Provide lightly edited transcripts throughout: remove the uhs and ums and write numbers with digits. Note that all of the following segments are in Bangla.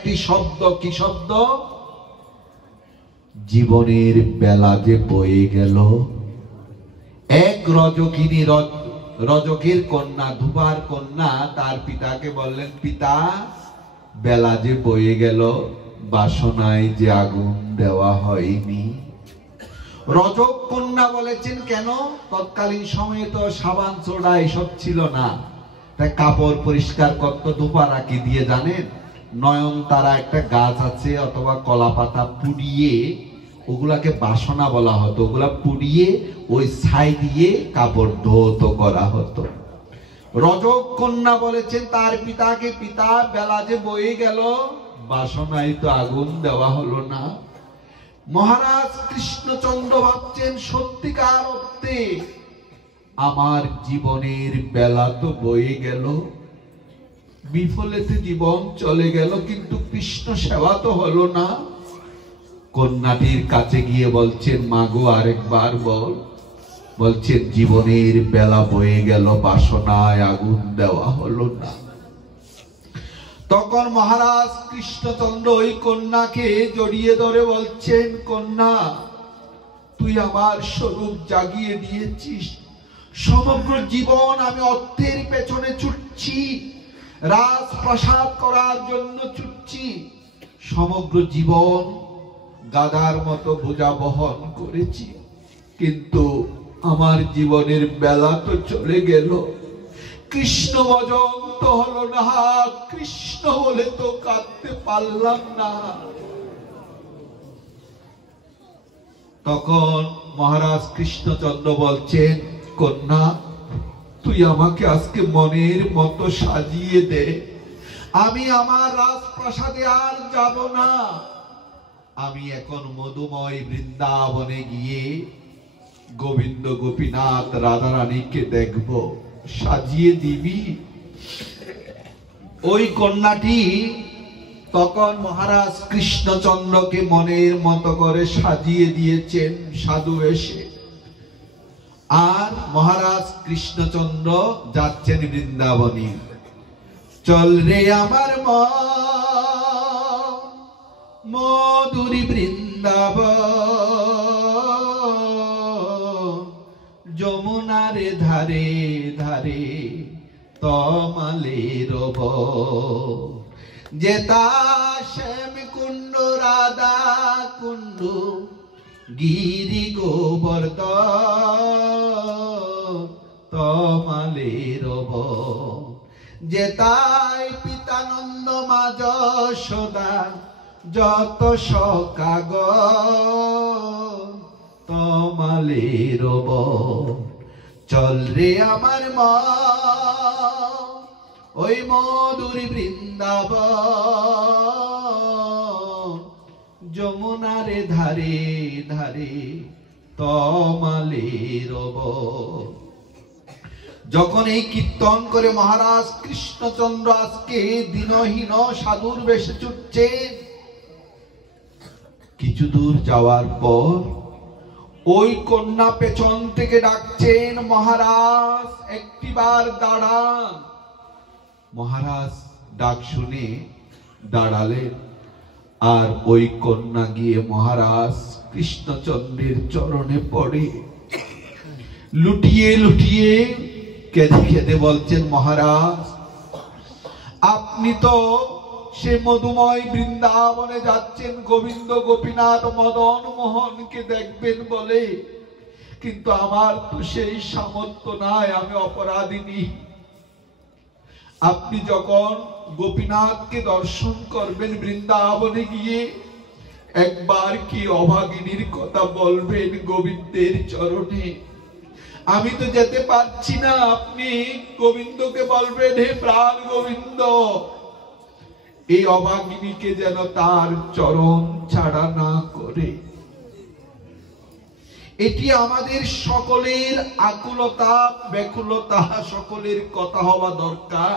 একটি শব্দ, কি শব্দ? জীবনের বেলা যে বয়ে গেল। এক রজকিনী, রজকের কন্যা, ধুপার কন্যা তার পিতাকে বললেন, পিতা বেলা যে বয়ে গেল, বাসনায় যে আগুন দেওয়া হয়নি। রজক কন্যা বলেছেন, কেন? তৎকালীন সময়ে তো সাবান সোডা এসব ছিল না, তাই কাপড় পরিষ্কার করত ধুপারা কি দিয়ে জানেন? নয়নতারা একটা গাছ আছে অথবা কলা পাতা পুড়িয়ে, ওগুলাকে বাসনা বলা হতো, ওগুলা পুড়িয়ে ওই ছাই দিয়ে কাপড় ধৌত করা হতো। রজক কন্যা বলেছেন তার পিতাকে, পিতা বেলা যে বয়ে গেল, বাসনায় তো আগুন দেওয়া হলো না। মহারাজ কৃষ্ণচন্দ্র ভাবছেন, সত্যিকার অর্থে আমার জীবনের বেলা তো বয়ে গেল, বিফলেতে জীবন চলে গেল, কিন্তু কৃষ্ণ সেবা তো হলো না। কন্যাটির কাছে গিয়ে বলছেন, মাগো আরেকবার বল। বলছেন, জীবনের বেলা বয়ে গেল, বাসনায় আগুন দেওয়া হলো না। তখন মহারাজ কৃষ্ণচন্দ্র ওই কন্যাকে জড়িয়ে ধরে বলছেন, কন্যা তুই আমার স্বরূপ জাগিয়ে দিয়েছিস, সমগ্র জীবন আমি অর্থের পেছনে ছুটছি, রাজপ্রাসাদ করার জন্য ছুটছি, সমগ্র জীবন গাদার মতো বোঝা বহন করেছি, কিন্তু আমার জীবনের বেলা তো চলে গেল, কৃষ্ণ ভজন তো হলো না, কৃষ্ণ বলে তো কাঁদতে পারলাম না। তখন মহারাজ কৃষ্ণচন্দ্র বলছেন, কন্যা তুই আমাকে আজকে মনের মতো সাজিয়ে দে, আমি আমার রাজপ্রাসাদে আর যাব না, আমি এখন মধুময় বৃন্দাবনে গিয়ে গোবিন্দ গোপীনাথ রাধারানীকে দেখব, সাজিয়ে দিবি? ওই কন্যাটি তখন মহারাজ কৃষ্ণচন্দ্রকে মনের মতো করে সাজিয়ে দিয়েছেন সাধু এসে। আর মহারাজ কৃষ্ণচন্দ্র যাচ্ছেন বৃন্দাবনে। চল রে আমার মধুরী বৃন্দাবন, যমুনার ধারে ধারে তমালের যেতা শ্যাম কুণ্ড রাধা কুণ্ড গিরি গোবর্ধন তমালের যেতাই পিতানন্দ মা যশোদা যত সকাগ তমালের চল রে আমার মা ওই মধুরী বৃন্দাবন, যমুনারে ধারে ধারে তমালের। যখন এই কীর্তন করে মহারাজ কৃষ্ণচন্দ্র আজকে দিনহীন সাধুর বেশে ছুটছে, কিছু দূর যাওয়ার পর ওই কন্যা পেছন থেকে ডাকছেন, মহারাজ একটিবার দাঁড়ান। মহারাজ ডাক শুনে দাঁড়ালেন, আর ওই কন্যা গিয়ে মহারাজ কৃষ্ণচন্দ্রের চরণে পড়ে লুটিয়ে লুটিয়ে কেঁদে কেঁদে বলছেন, মহারাজ আপনি তো সে মধুময় বৃন্দাবনে যাচ্ছেন গোবিন্দ গোপীনাথ মদন মোহনকে দেখবেন বলে, কিন্তু আমার তো সেই সামর্থ্য নাই, আমি অপরাধিনী। আপনি যখন গোপীনাথকে দর্শন করবেন বৃন্দাবনে গিয়ে, একবার কি অভাগিনীর কথা বলবেন গোবিন্দের চরণে? আমি তো যেতে পারছি না, আপনি গোবিন্দকে বলবেন, হে প্রাণ গোবিন্দ, এই অভাগিনীকে যেন তার চরণ ছাড়া না করে। এটি আমাদের সকলের আকুলতা ব্যাকুলতা, সকলের কথা হওয়া দরকার।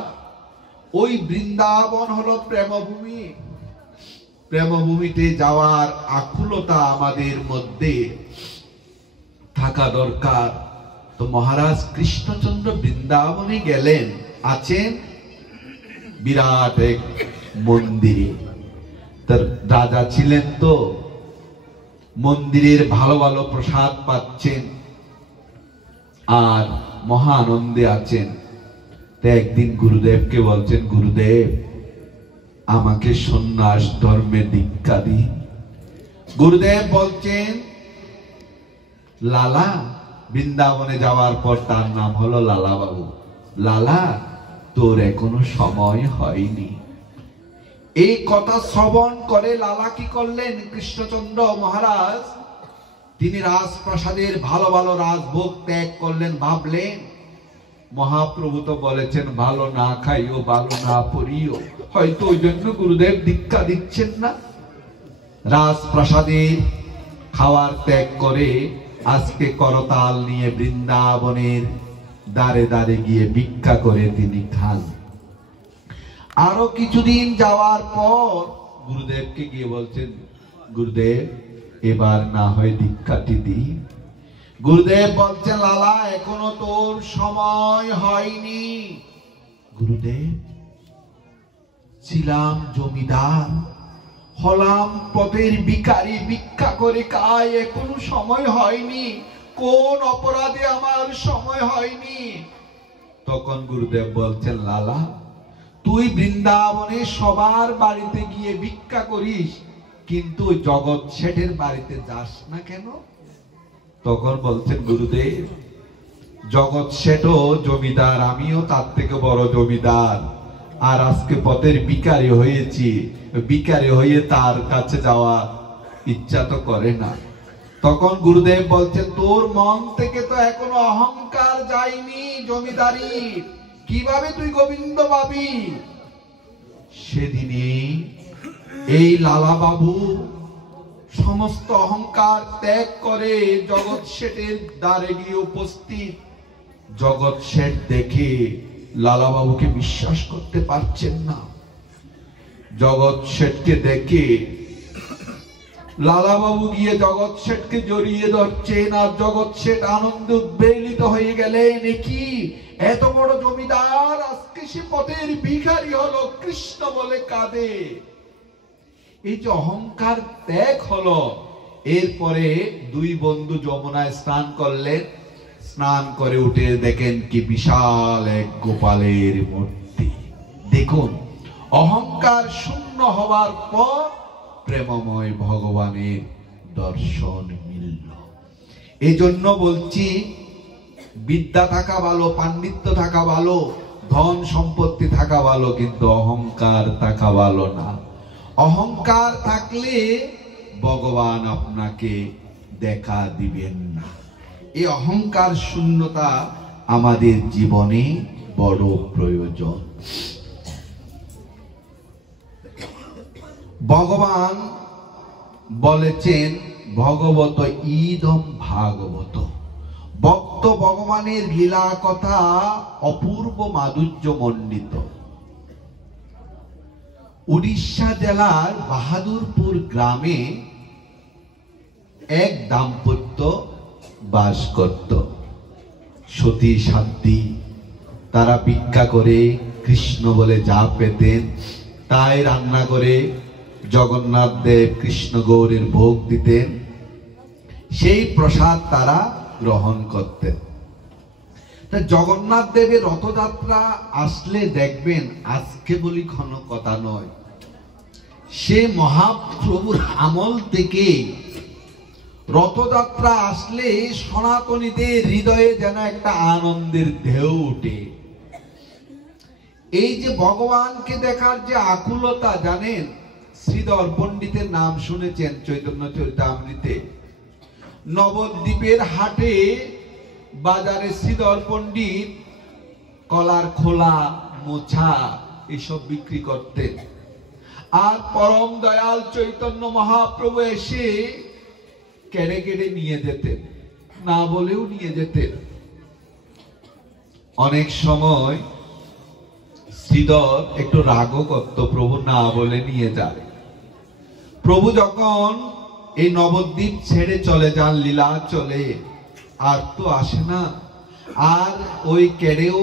ওই বৃন্দাবন হলো প্রেমভূমি, প্রেমভূমিতে যাওয়ার আকুলতা আমাদের মধ্যে থাকা দরকার। তো মহারাজ কৃষ্ণচন্দ্র বৃন্দাবনে গেলেন, আছেন বিরাট এক মন্দিরে। তার রাজা ছিলেন তো, মন্দিরের ভালো ভালো প্রসাদ পাচ্ছেন আর মহা আনন্দে আছেন। তো একদিন গুরুদেবকে বলছেন, গুরুদেব আমাকে সন্ন্যাস ধর্মে দীক্ষা দিন। গুরুদেব বলছেন, লালা, বৃন্দাবনে যাওয়ার পর তার নাম হলো লালা বাবু, লালা তোর এখনো সময় হয়নি। এই কথা শ্রবণ করে লালা কি করলেন, কৃষ্ণচন্দ্র মহারাজ তিনি রাজপ্রাসাদের ভালো ভালো রাজভোগ ত্যাগ করলেন। ভাবলেন মহাপ্রভু তো বলেছেন ভালো না খাইও ভালো না পড়িও, হয়তো ওই জন্য গুরুদেব দীক্ষা দিচ্ছেন না। রাজপ্রাসাদের খাওয়ার ত্যাগ করে আজকে করতাল নিয়ে বৃন্দাবনের দ্বারে দ্বারে গিয়ে ভিক্ষা করে তিনি খান। আরো কিছুদিন যাওয়ার পর গুরুদেবকে গিয়ে বলছেন, গুরুদেব এবার না হয় দীক্ষাটি দিই। গুরুদেব বলছেন, লালা এখনো তোর সময় হয়নি। গুরুদেব ছিলাম জমিদার, হলাম পথের ভিখারি, ভিক্ষা করে খাই, এখনো সময় হয়নি, কোন অপরাধে আমার সময় হয়নি। তখন গুরুদেব বলছেন, লালা তুই বৃন্দাবনে সবার বাড়িতে গিয়ে ভিক্ষা করিস, কিন্তু জগৎ শেঠের বাড়িতে যাস না কেন? তখন বলছেন, গুরুদেব জগৎ শেঠও জমিদার, আমিও তার থেকে বড় জমিদার, আর আজকে পথের ভিখারি হয়েছি, ভিখারি হয়ে তার কাছে যাওয়া ইচ্ছা তো করে না। তখন গুরুদেব বলছেন, তোর মন থেকে তো এখনো অহংকার যায়নি জমিদারি, কিভাবে তুই গোবিন্দ পাবি? সেদিনে এই লালা বাবু সমস্ত অহংকার ত্যাগ করে জগৎ শেঠের দ্বারে গিয়ে উপস্থিত। জগৎ শেঠ দেখে লালা বাবুকে বিশ্বাস করতে পারছেন না। জগৎ শেঠকে দেখে লালা বাবু গিয়ে জগৎ শেঠকে জড়িয়ে ধরছেন, আর জগৎ শেঠ আনন্দে উদ্বেলিত হয়ে গেলেন, কি এত বড় জমিদার আজকে সে পথের ভিখারি হলো, কৃষ্ণ বলে কাঁদে। এই যে অহংকার ত্যাগ হলো। এরপরে দুই বন্ধু যমুনায় স্নান করলেন। স্নান করে উঠে দেখেন কি বিশাল এক গোপালের মূর্তি। দেখুন অহংকার শূন্য হওয়ার পর প্রেমময় ভগবানের দর্শন মিলল। এই জন্য বলছি বিদ্যা থাকা ভালো, পাণ্ডিত্য থাকা ভালো, ধন সম্পত্তি থাকা ভালো, কিন্তু অহংকার থাকা ভালো না। অহংকার থাকলে ভগবান আপনাকে দেখা দিবেন না। এই অহংকার শূন্যতা আমাদের জীবনে বড় প্রয়োজন। ভগবান বলেছেন ভগবত ইদম ভাগবত, ভক্ত ভগবানের লীলা কথা অপূর্ব মাধুর্য মণ্ডিত। উড়িষ্যা জেলার বাহাদুরপুর গ্রামে এক দাম্পত্য বাস করত। সতী সাধ্বী, তারা ভিক্ষা করে কৃষ্ণ বলে যা পেতেন তাই রান্না করে জগন্নাথ দেব কৃষ্ণ গৌরের ভোগ দিতেন, সেই প্রসাদ তারা গ্রহণ করতেন। জগন্নাথ দেবের রথযাত্রা আসলে দেখবেন, আজকে বলি ক্ষণ কথা নয়, সে মহাপ্রভুর আমল থেকে রথযাত্রা আসলে সনাতনীদের হৃদয়ে যেন একটা আনন্দের ঢেউ উঠে। এই যে ভগবানকে দেখার যে আকুলতা, জানেন শ্রীধর পণ্ডিতের নাম শুনেছেন চৈতন্য চরিতামৃতে। নবদ্বীপের হাটে বাজারে শ্রীধর পণ্ডিত কলার খোলা, মোছা এসব বিক্রি করতেন। আর পরম দয়াল চৈতন্য মহাপ্রভু এসে কেড়ে কেড়ে নিয়ে যেতেন, না বলেও নিয়ে যেতেন। অনেক সময় শ্রীধর একটু রাগও করত, প্রভু না বলে নিয়ে যায়। প্রভু যখন এই নবদ্বীপ ছেড়ে চলে যান লীলা চলে, আর তো আসে না, আর ওই কেড়েও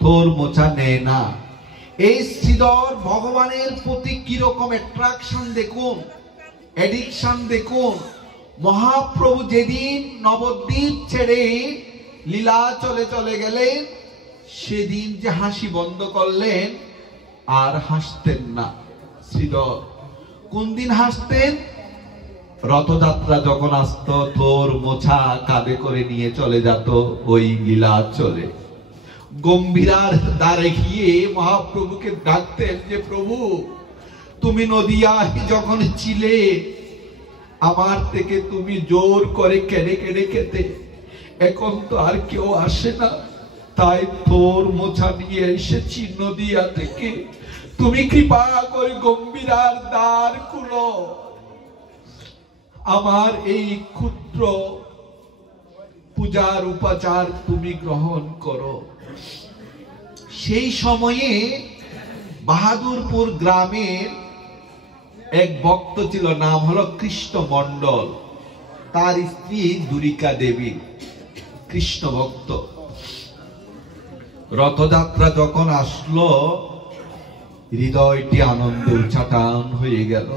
থোর মোছা নেয় না। এই শ্রীধর ভগবানের প্রতি কিরকম অ্যাট্রাকশন দেখুন, অ্যাডিকশন দেখুন। মহাপ্রভু যেদিন নবদ্বীপ ছেড়ে লীলাচলে চলে গেলেন, সেদিন যে হাসি বন্ধ করলেন, আর হাসতেন না শ্রীধর। কোন দিন হাসতেন? রথযাত্রা যখন আসত, তোর মোছা কাঁধে করে নিয়ে চলে যেত ওই লীলাচলে। গম্ভীরার দ্বারে গিয়ে মহাপ্রভুকে ডাকতেন যে প্রভু, তুমি নদিয়ায় যখন ছিলে, আমার থেকে তুমি জোর করে কেড়ে কেড়ে খেতে, এখন তো আর কেউ আসে না, তাই তোর মোছা নিয়ে এসেছি নদিয়া থেকে, তুমি কৃপা করে গম্ভীরার দ্বার খুলো, আমার এই ক্ষুদ্র পূজার উপাচার তুমি গ্রহণ করো। সেই সময়ে বাহাদুরপুর গ্রামের এক ভক্ত ছিল, নাম হলো কৃষ্ণ মন্ডল। তার স্ত্রী দুরিকা দেবী, কৃষ্ণ ভক্ত। রথযাত্রা যখন আসলো, হৃদয়টি আনন্দে উচ্চাটন হয়ে গেল।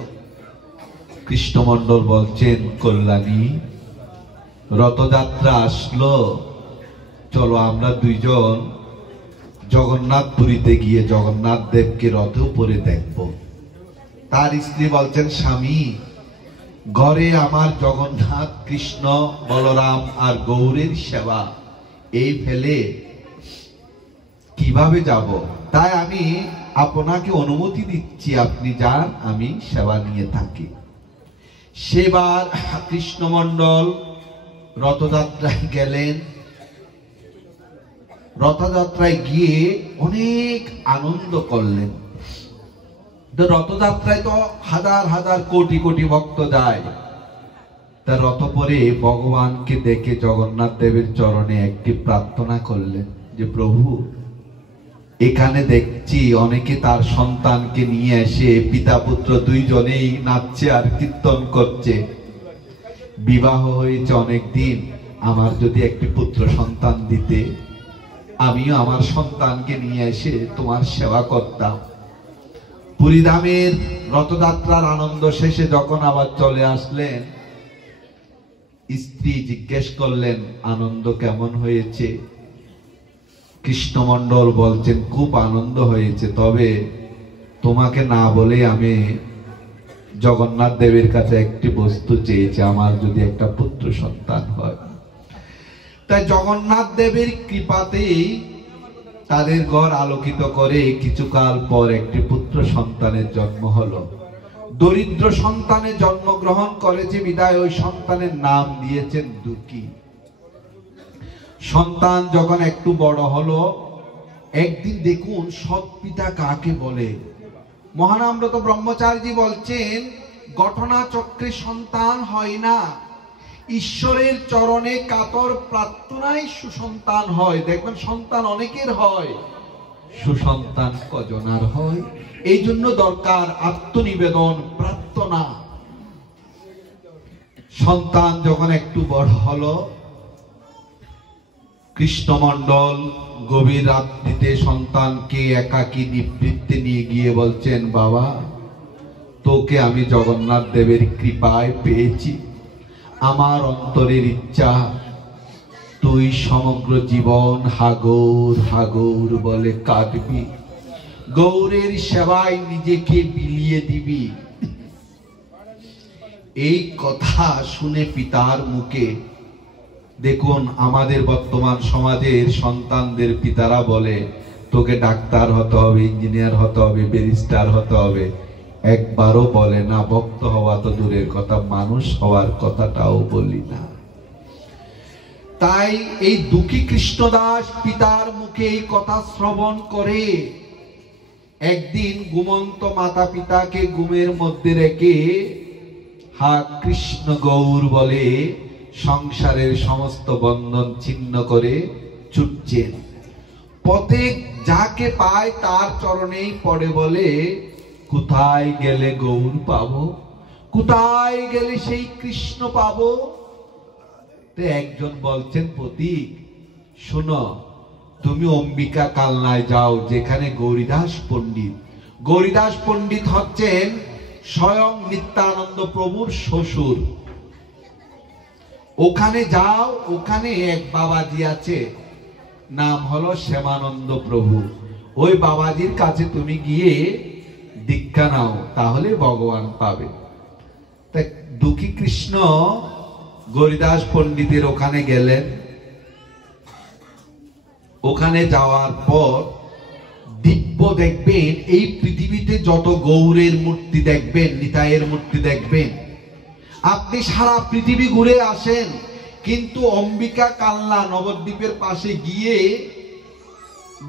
কৃষ্ণমন্ডল বলছেন, কল্যাণী, রথযাত্রা আসলো, চলো আমরা দুইজন জগন্নাথপুরীতে গিয়ে জগন্নাথ দেবকে রথে উপরে দেখব। তার স্ত্রী বলছেন, স্বামী, ঘরে আমার জগন্নাথ, কৃষ্ণ, বলরাম আর গৌরের সেবা, এই ফেলে কিভাবে যাব? তাই আমি আপনাকে অনুমতি দিচ্ছি, আপনি যান, আমি সেবা নিয়ে থাকি। সেবার কৃষ্ণমন্ডল রথযাত্রায় গেলেন। রথযাত্রায় গিয়ে অনেক আনন্দ করলেন। রথযাত্রায় তো হাজার হাজার কোটি কোটি ভক্ত যায়। তার রথ পরে ভগবানকে দেখে জগন্নাথ দেবের চরণে একটি প্রার্থনা করলেন যে প্রভু, এখানে দেখছি অনেকে তার সন্তানকে নিয়ে এসে পিতা পুত্র দুইজনেই নাচছে আর কীর্তন করছে। বিবাহ হয়েছে অনেক দিন, আমার যদি একটি পুত্র সন্তান দিতে, আমিও আমার সন্তানকে নিয়ে এসে তোমার সেবা করতাম। পুরীধামের রথযাত্রার আনন্দ শেষে যখন আবার চলে আসলেন, স্ত্রী জিজ্ঞেস করলেন, আনন্দ কেমন হয়েছে? কৃষ্ণমন্ডল বলছেন, খুব আনন্দ হয়েছে, তবে তোমাকে না বলে আমি জগন্নাথ দেবের কাছে একটি বস্তু চেয়েছি, আমার যদি একটা পুত্র সন্তান হয়। তাই জগন্নাথ দেবের কৃপাতেই তাদের ঘর আলোকিত করে কিছুকাল পর একটি পুত্র সন্তানের জন্ম হলো। দরিদ্র সন্তানের জন্মগ্রহণ করেছে বিদায় ওই সন্তানের নাম দিয়েছেন দুঃখী। সন্তান যখন একটু বড় হলো, একদিন দেখুন সৎ পিতা কাকে বলে। মহানামব্রত ব্রহ্মচারী বলছেন, ঘটনা চক্রে সন্তান হয় না, ঈশ্বরের চরণে কাতর প্রার্থনায় সুসন্তান হয়। দেখবেন সন্তান অনেকের হয়, সুসন্তান কজনার হয়। এই জন্য দরকার আত্মনিবেদন, প্রার্থনা। সন্তান যখন একটু বড় হলো, কৃষ্ণমন্ডল গভীর রাত্রিতে সন্তানকে একাকী নিবৃত্তে নিয়ে গিয়ে বলছেন, বাবা, তোকে আমি জগন্নাথ দেবের কৃপায় পেয়েছি। আমার অন্তরের ইচ্ছা তুই সমগ্র জীবন হাগর হাগর বলে কাটবি, গৌরের সেবায় নিজেকে বিলিয়ে দিবি। এই কথা শুনে পিতার মুখে, দেখুন আমাদের বর্তমান সমাজের সন্তানদের পিতারা বলে, তোকে ডাক্তার হতে হবে, ইঞ্জিনিয়ার হতে হবে, ব্যারিস্টার হতে হবে। একবারও বলে না ভক্ত হওয়া তো দূরের কথা, মানুষ হওয়ার কথাটাও বলি না। তাই এই দুঃখী কৃষ্ণদাস পিতার মুখে এই কথা শ্রবণ করে একদিন ঘুমন্ত মাতা পিতাকে ঘুমের মধ্যে রেখে হা কৃষ্ণ গৌর বলে সংসারের সমস্ত বন্ধন ছিন্ন করে ছুটছেন। পথে যাকে পায় তার চরণেই পড়ে বলে, কোথায় গেলে গৌর পাবো, কোথায় গেলে সেই কৃষ্ণ পাবো। একজন বলছেন, প্রতীক শোনো, তুমি অম্বিকা কালনায় যাও, যেখানে গৌরীদাস পণ্ডিত। গৌরীদাস পণ্ডিত হচ্ছেন স্বয়ং নিত্যানন্দ প্রভুর শ্বশুর। ওখানে যাও, ওখানে এক বাবাজি আছে, নাম হলো শ্যামানন্দ প্রভু। ওই বাবাজির কাছে তুমি গিয়ে দীক্ষা নাও, তাহলে ভগবান পাবে। তাই দুঃখী কৃষ্ণ গৌরীদাস পণ্ডিতের ওখানে গেলেন। ওখানে যাওয়ার পর দিব্য দেখবেন, এই পৃথিবীতে যত গৌরের মূর্তি দেখবেন, নিতাইয়ের মূর্তি দেখবেন, আপনি সারা পৃথিবী ঘুরে আসেন, কিন্তু অম্বিকা কালনা নবদ্বীপের পাশে গিয়ে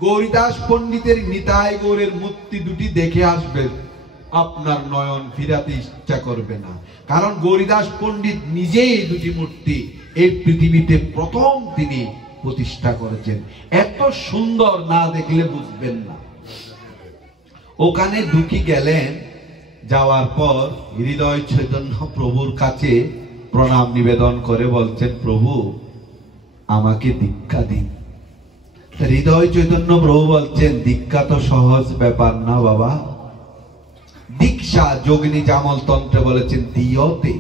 গৌরীদাস পণ্ডিতের নিতাই গৌরের মূর্তি দুটি দেখে আসবেন, আপনার নয়ন ফিরাতে ইচ্ছা করবে না। কারণ গৌরীদাস পণ্ডিত নিজেই এই দুটি মূর্তি এই পৃথিবীতে প্রথম তিনি প্রতিষ্ঠা করেছেন। এত সুন্দর, না দেখলে বুঝবেন না। ওখানে ঢুকি গেলেন, যাওয়ার পর হৃদয় চৈতন্য প্রভুর কাছে প্রণাম নিবেদন করে বলছেন, প্রভু আমাকে দীক্ষা দিন। হৃদয় চৈতন্য প্রভু বলছেন, দীক্ষা তো সহজ ব্যাপার না বাবা। দীক্ষা যোগিনী জামল তন্ত্রে বলেছেন দিয়তে,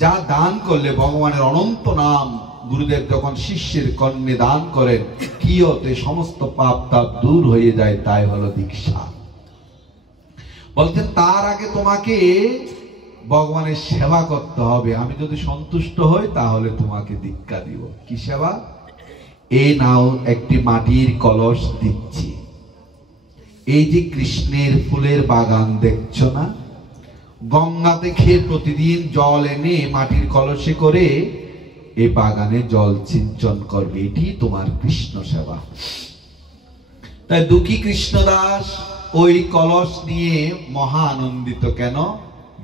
যা দান করলে ভগবানের অনন্ত নাম গুরুদেব যখন শিষ্যের কর্ণে দান করেন, কিয়তে সমস্ত পাপ তাপ দূর হয়ে যায়, তাই হলো দীক্ষা। বলছেন তার আগে তোমাকে ভগবানের সেবা করতে হবে, আমি যদি সন্তুষ্ট হই তাহলে তোমাকে দীক্ষা দিব। কি সেবা? এই নাও একটি মাটির কলস দিচ্ছি, এই যে কৃষ্ণের ফুলের বাগান দেখছো না, গঙ্গা থেকে প্রতিদিন জল এনে মাটির কলসে করে এই বাগানে জল সিঞ্চন করবে, এটি তোমার কৃষ্ণ সেবা। তাই দুঃখী কৃষ্ণদাস ওই কলস নিয়ে মহা আনন্দিত। কেন?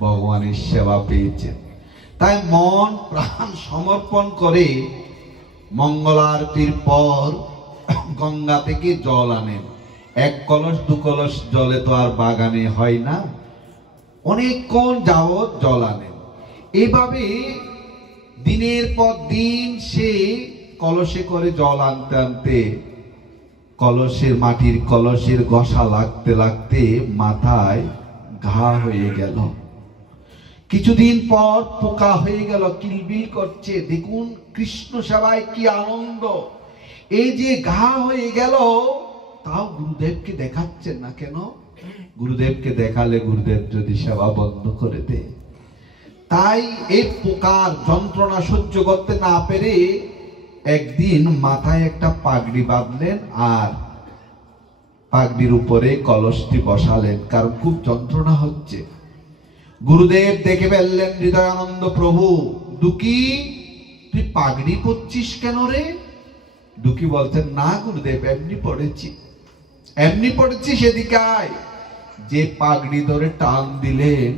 ভগবানের সেবা পেয়েছেন। তাই মন প্রাণ সমর্পণ করে মঙ্গল আরতির পর গঙ্গা থেকে জল আনেন। এক কলস দু কলস জলে তো আর বাগানে হয় না, অনেকক্ষণ যাবৎ জল আনেন। এভাবে দিনের পর দিন সে কলসে করে জল আনতে আনতে কলসের মাটির কলসের গসা লাগতে লাগতে মাথায় ঘা হয়ে গেল। কিছুদিন পর পোকা হয়ে গেল, কিলবিল করছে। দেখুন কৃষ্ণ সেবায় কি আনন্দ। এই যে ঘা হয়ে গেল, তাও গুরুদেবকে দেখাচ্ছেন না কেন? গুরুদেবকে দেখালে গুরুদেব যদি সেবা বন্ধ করে দেয়। তাই এই পোকার যন্ত্রণা সহ্য করতে না পেরে একদিন মাথায় একটা পাগড়ি বাঁধলেন আর পাগড়ির উপরে কলসটি বসালেন, কারণ খুব যন্ত্রণা হচ্ছে। গুরুদেব দেখে ফেললেন, হৃদয়ানন্দ প্রভু, দুঃখী তুই পাগড়ি পরছিস কেন রে? দুঃখী বলছেন, না গুরুদেব এমনি পড়েছি। এমনি পড়েছি? সেদিকে আয়। যে পাগড়ি ধরে টান দিলেন,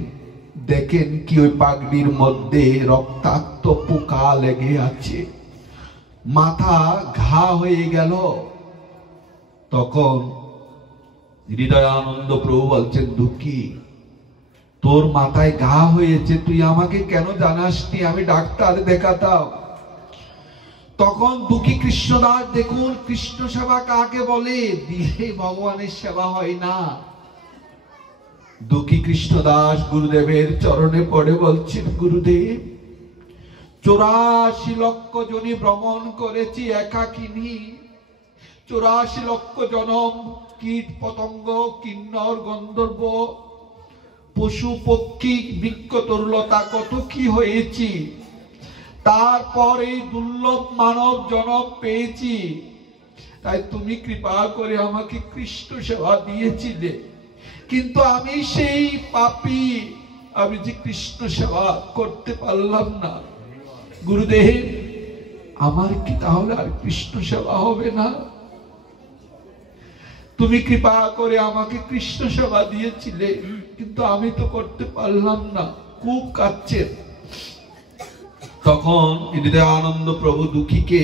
দেখেন কি ওই পাগড়ির মধ্যে রক্তাক্ত পোকা লেগে আছে, মাথা ঘা হয়ে গেল। তখন হৃদয়ানন্দ প্রভু বলছেন, দুঃখী তোর মাথায় ঘা হয়েছে, তুই আমাকে কেন জানাসনি? আমি ডাক্তার দেখাতাম। তখন দুঃখী কৃষ্ণদাস, দেখুন কৃষ্ণ সেবা কাকে বলে, দিলে ভগবানের সেবা হয় না। দুঃখী কৃষ্ণদাস গুরুদেবের চরণে পড়ে বলছেন, গুরুদেব 84 লক্ষ জনি ভ্রমণ করেছি একাকিনী, 84 লক্ষ জনম, কীট পতঙ্গ কিন্নর গন্ধর্ব পশু পক্ষী বৃক্ষ তরুলতা কত কি হয়েছি, তারপর এই দুর্লভ মানব জনম পেয়েছি। তাই তুমি কৃপা করে আমাকে কৃষ্ণ সেবা দিয়েছিলে, কিন্তু আমি সেই পাপী, আমি যে কৃষ্ণ সেবা করতে পারলাম না। গুরুদেব আমার কি তাহলে আর কৃষ্ণ সেবা হবে না? তুমি কৃপা করে আমাকে কৃষ্ণ সেবা দিয়েছিলে, কিন্তু আমি তো করতে পারলাম না। খুব কাঁদছেন। তখন হৃদয়ানন্দ প্রভু দুঃখীকে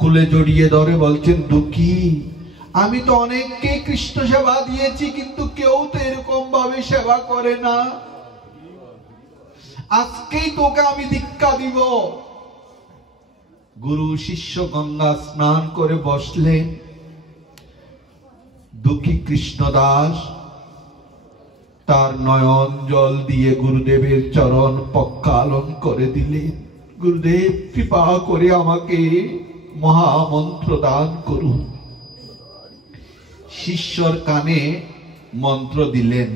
কুলে জড়িয়ে ধরে বলছেন, দুঃখী আমি তো অনেককে কৃষ্ণ সেবা দিয়েছি, কিন্তু কেউ তো এরকম ভাবে সেবা করে না। আজকেই তোকে আমি দীক্ষা দিব। গুরু শিষ্য গঙ্গা স্নান করে বসলেন। দুঃখী কৃষ্ণদাস তার নয়ন জল দিয়ে গুরুদেবের চরণ প্রক্ষালন করে দিলেন। গুরুদেব, কৃপা করে আমাকে মহামন্ত্র দান করুন। শিষ্যর কানে মন্ত্র দিলেন।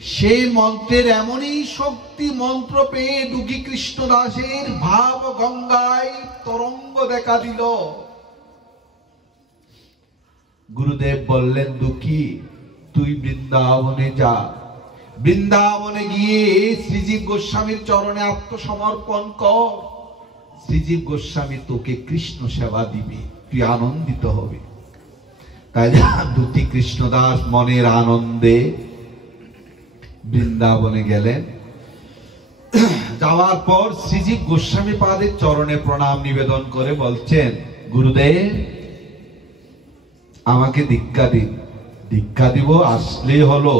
সেই মন্ত্রের এমনই শক্তি, মন্ত্র পেয়ে দুঃখী কৃষ্ণদাসের ভাব গঙ্গায় তরঙ্গ দেখা দিল। গুরুদেব বললেন, দুঃখী, তুই বৃন্দাবনে যা। বৃন্দাবনে গিয়ে শ্রীজীব গোস্বামীর চরণে আত্মসমর্পণ কর। শ্রীজীব গোস্বামী তোকে কৃষ্ণ সেবা দিবে, তুই আনন্দিত হবে। তাই দুঃখী কৃষ্ণদাস মনের আনন্দে বৃন্দাবনে গেলেন। যাওয়ার পর শ্রীজীব গোস্বামী পাদের চরণে প্রণাম নিবেদন করে বলছেন, গুরুদেব, আমাকে দীক্ষা দিন। দীক্ষা দিব আসলেই হলো।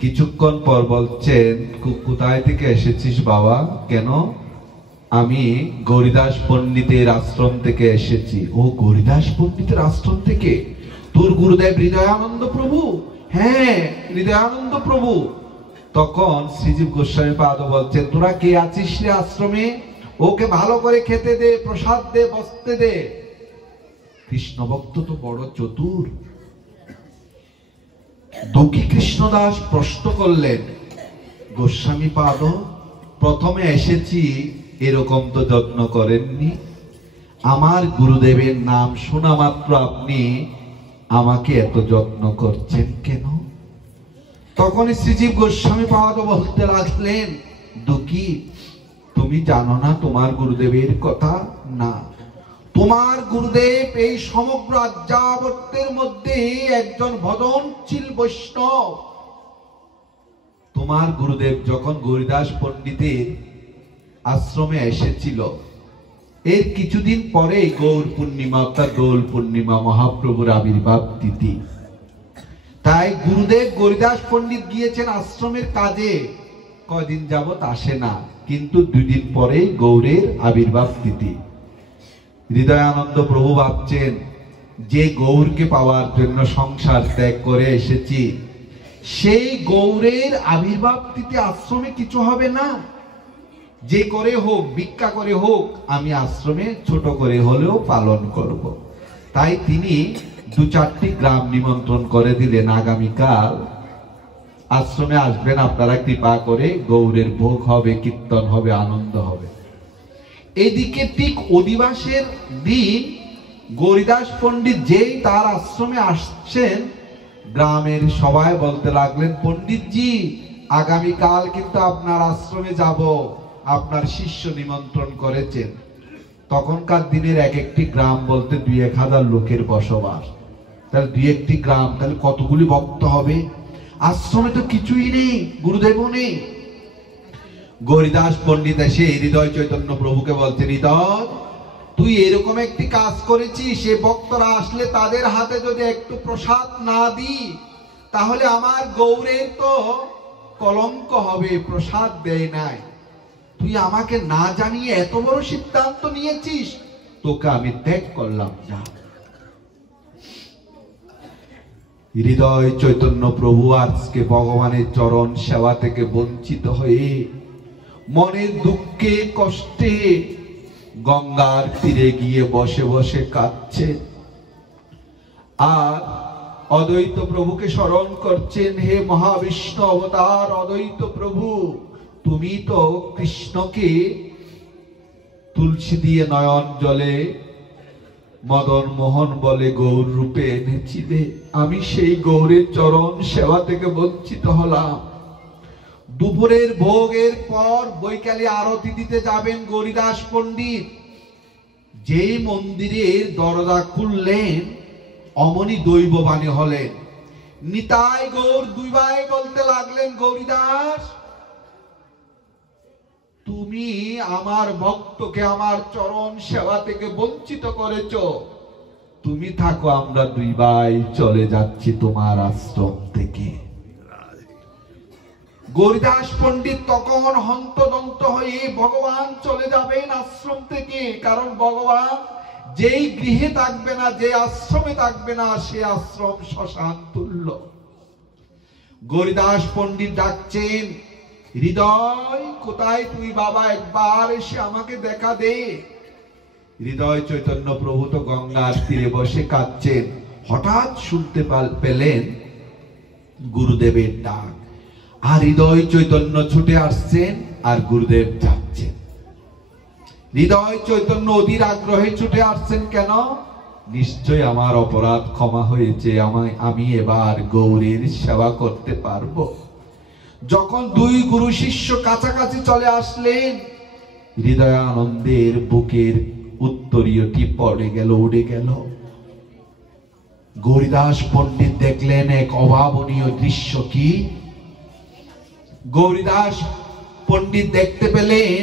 কিছুক্ষণ পর বলছেন, কোথায় থেকে এসেছিস বাবা? কেন? আমি গৌরীদাস পণ্ডিতের আশ্রম থেকে এসেছি। ও, গৌরীদাস পণ্ডিতের আশ্রম থেকে? তোর গুরুদেব হৃদয়ানন্দ প্রভু? হ্যাঁ, হৃদয়ানন্দ প্রভু। তখন শ্রীজীব গোস্বামী পাদ বলছেন, তোরা কে আছিস রে আশ্রমে? ওকে ভালো করে খেতে দে, প্রসাদ দে, বসতে দে। কৃষ্ণ ভক্ত তো বড় চতুর। দুঃখী কৃষ্ণদাস প্রশ্ন করলেন, গোস্বামী পাদ, প্রথমে এসেছি এরকম তো যত্ন করেননি। আমার গুরুদেবের নাম শোনা মাত্র আপনি আমাকে এত যত্ন করছেন কেন? তখন শ্রীজীব গোস্বামী পাদ বলতে লাগলেন, দুঃখী, তুমি জানো না তোমার গুরুদেবের কথা? না, তোমার গুরুদেব এই সমগ্র আর্যাবর্তের মধ্যে একজন ভজনশীল বৈষ্ণব। তোমার গুরুদেব যখন গৌরীদাস পণ্ডিতের আশ্রমে এসেছিল, এর কিছুদিন পরে গৌর পূর্ণিমা, অর্থাৎ দোল পূর্ণিমা, মহাপ্রভুর আবির্ভাব তিথি। তাই গুরুদেব গৌরীদাস পণ্ডিত গিয়েছেন আশ্রমের কাজে, কয়দিন যাবত আসে না, কিন্তু 2 দিন পরে গৌরের আবির্ভাব তিথি। হৃদয়ানন্দ প্রভু ভাবছেন, যে গৌরকে পাওয়ার জন্য সংসার ত্যাগ করে এসেছি, সেই গৌরের আবির্ভাব তিথি আশ্রমে কিছু হবে না। যে করে হোক, ভিক্ষা করে হোক, আমি আশ্রমে ছোট করে হলেও পালন করব। তাই তিনি 2-4টি গ্রাম নিমন্ত্রণ করে দিলেন, আগামীকাল আশ্রমে আসবেন আপনারা, কৃপা করে গৌরের ভোগ হবে, কীর্তন হবে, আনন্দ হবে। এদিকে ঠিক অধিবাসের দিন গৌরীদাস পণ্ডিত যেই তার আশ্রমে আসছেন, গ্রামের সবাই বলতে লাগলেন, পণ্ডিতজি, আগামীকাল কিন্তু আপনার আশ্রমে যাব, আপনার শিষ্য নিমন্ত্রণ করেছেন। তখনকার দিনের এক একটি গ্রাম বলতে 2-1 হাজার লোকের বসবাস। তাহলে 2-1টি গ্রাম, তাহলে কতগুলি ভক্ত হবে? আশ্রমে তো কিছুই নেই, গুরুদেবও নেই। গৌরীদাস পণ্ডিত এসে হৃদয় চৈতন্য প্রভুকে বলছেন, হৃদয়, তুই এরকম একটি কাজ করেছিস, সে ভক্তরা আসলে তাদের হাতে যদি একটু প্রসাদ না দিই, তাহলে আমার গৌরের তো কলঙ্ক হবে, প্রসাদ দেয় নাই। তুই আমাকে না জানিয়ে এত বড় সিদ্ধান্ত নিয়েছিস, তোকে আমি ত্যাগ করলাম। যা। হৃদয় চৈতন্য প্রভু আজকে ভগবানের চরণ সেবা থেকে বঞ্চিত হয়ে মনের দুঃখে কষ্টে গঙ্গার তীরে গিয়ে বসে বসে কাঁদছে আর অদ্বৈত প্রভুকে স্মরণ করছেন। হে মহাবিষ্ণু অবতার অদ্বৈত প্রভু, তুমি তো কৃষ্ণকে তুলসী দিয়ে নয়ন জলে মদন মোহন বলে গৌর রূপে এনেছিলে। আমি সেই গৌরের চরণ সেবা থেকে বঞ্চিত হলাম। দুপুরের ভোগের পর বৈকালে আরতি দিতে যাবেন গৌরীদাস পণ্ডিত। যেই মন্দিরের দরজা খুললেন, অমনি দৈববাণী হলেন। নিতাই গৌর 2 ভাই বলতে লাগলেন, গৌরীদাস, তুমি আমার ভক্তকে আমার চরণ সেবা থেকে বঞ্চিত করেছ। তুমি থাকো, আমরা 2 ভাই চলে যাচ্ছি তোমার আশ্রম থেকে। গৌরীদাস পণ্ডিত তখন হন্তদন্ত হয়ে ভগবান চলে যাবেন আশ্রম থেকে, কারণ ভগবান যেই গৃহে থাকবে না, যে আশ্রমে থাকবে না, সে আশ্রম শ্মশান তুল্য। গৌরীদাস পণ্ডিত ডাকছেন, হৃদয় কোথায় তুই বাবা, একবার এসে আমাকে দেখা দে। হৃদয় চৈতন্য প্রভু তো গঙ্গার তীরে বসে কাঁদছেন। হঠাৎ শুনতে পেলেন গুরুদেবের ডাক, আর হৃদয় চৈতন্য ছুটে আসছেন, আর গুরুদেব যাচ্ছেন। হৃদয় চৈতন্য অধীর আগ্রহে ছুটে আসছেন, কেন? নিশ্চয় আমার অপরাধ ক্ষমা হয়েছে, আমি এবার গৌরীর সেবা করতে পারবো। যখন দুই গুরু শিষ্য কাছাকাছি চলে আসলেন, হৃদয় আনন্দের বুকের উত্তরীয়টি পড়ে গেল, উড়ে গেল। গৌরীদাস পণ্ডিত দেখলেন এক অভাবনীয় দৃশ্য। কি? গৌরীদাস পণ্ডিত দেখতে পেলেন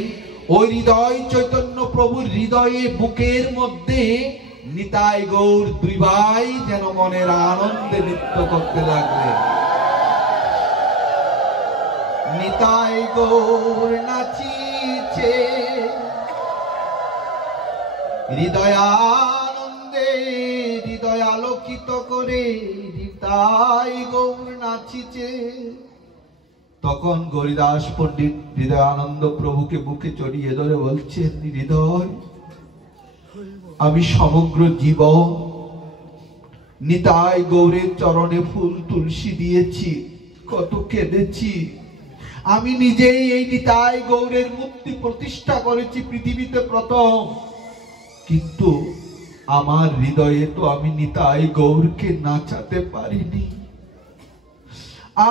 ওই হৃদয় চৈতন্য প্রভুর হৃদয়ে বুকের মধ্যে নিতাই গৌর দুই ভাই যেন মনের আনন্দে নৃত্য করতে লাগলেন। নিতাই গৌর নাচিছে হৃদয়ানন্দে, হৃদয় আলোকিত করে নিতাই গৌর নাচিছে। তখন গৌরীদাস পণ্ডিত হৃদয়ানন্দ প্রভুকে বুকে জড়িয়ে ধরে বলছেন, হৃদয়, আমি সমগ্র জীবন নিতাই গৌরের চরণে ফুল তুলসী দিয়েছি, কত কেঁদেছি। আমি নিজেই এই নিতাই গৌরের মূর্তি প্রতিষ্ঠা করেছি পৃথিবীতে প্রথম, কিন্তু আমার হৃদয়ে তো আমি নিতাই গৌরকে নাচাতে পারিনি।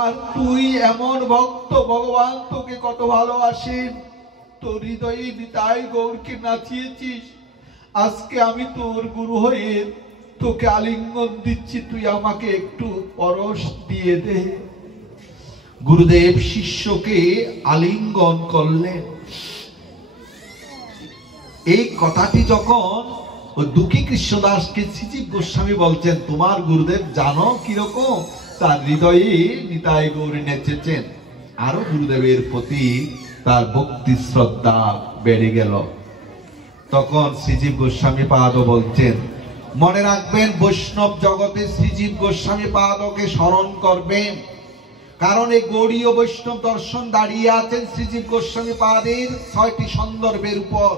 আর তুই এমন ভক্ত, ভগবান তোকে কত ভালোবাসেন, তোর হৃদয়ে নিতাই গৌরকে নাচিয়েছিস। আজকে আমি তোর গুরু হয়ে তোকে আলিঙ্গন দিচ্ছি, তুই আমাকে একটু পরশ দিয়ে দে। গুরুদেব শিষ্যকে আলিঙ্গন করলেন। এই কথাটি যখন ওই দুঃখী কৃষ্ণদাসকে শ্রীজীব গোস্বামী বলছেন, তোমার গুরুদেব জানো কিরকম? তার হৃদয়ে নিতাই গৌরী নেচেছেন। আরো গুরুদেবের প্রতি তার ভক্তি শ্রদ্ধা বেড়ে গেল। তখন শ্রীজীব গোস্বামী পাদ বলছেন, মনে রাখবেন বৈষ্ণব জগতে শ্রীজীব গোস্বামী পাদকে স্মরণ করবেন, কারণ এই গৌড়ীয় বৈষ্ণব দর্শন দাঁড়িয়ে আছেন শ্রীজীব গোস্বামী পাদের 6টি সন্দর্ভের উপর।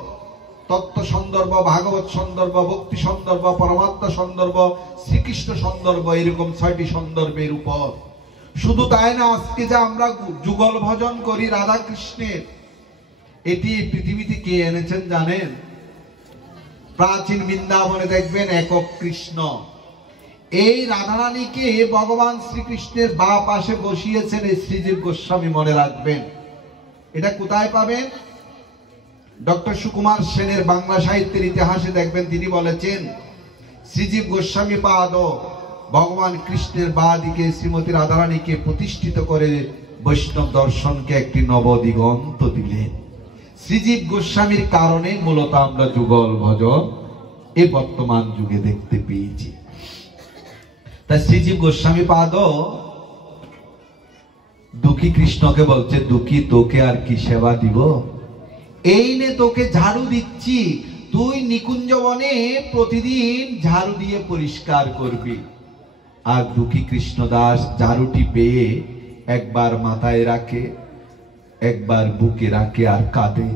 তত্ত্ব সন্দর্ভ, ভাগবত সন্দর্ভ, ভক্তি সন্দর্ভ, পরমাত্মা সন্দর্ভ, শ্রীকৃষ্ণ সন্দর্ভ, এরকম 6টি সন্দর্ভের উপর। শুধু তাই না, আজকে যে আমরা যুগল ভজন করি রাধা কৃষ্ণের, এটি পৃথিবীতে কে এনেছেন জানেন? প্রাচীন বৃন্দাবনে দেখবেন একক কৃষ্ণ। এই রাধারানীকে ভগবান শ্রীকৃষ্ণের বাঁ পাশে বসিয়েছেন এই শ্রীজীব গোস্বামী, মনে রাখবেন। এটা কোথায় পাবেন? ডক্টর সুকুমার সেনের বাংলা সাহিত্যের ইতিহাসে দেখবেন, তিনি বলেছেন শ্রীজীব গোস্বামী পাদ ভগবান কৃষ্ণের বাঁ দিকে শ্রীমতী রাধারানীকে প্রতিষ্ঠিত করে বৈষ্ণব দর্শনকে একটি নবদিগন্ত দিলেন। শ্রীজীব গোস্বামীর কারণে মূলত আমরা যুগল ভজন এই বর্তমান যুগে দেখতে পেয়েছি। তাই শ্রীজীব গোস্বামী পাদ দুঃখী কৃষ্ণকে বলছে, দুঃখী তোকে আর কি সেবা দিব, এই নে তোকে ঝাড়ু দিচ্ছি, তুই নিকুঞ্জবনে প্রতিদিন ঝাড়ু দিয়ে পরিষ্কার করবি। আর দুঃখী কৃষ্ণদাস ঝাড়ুটি পেয়ে একবার মাথায় রাখে, একবার বুকে রাখে, আর কাঁদে,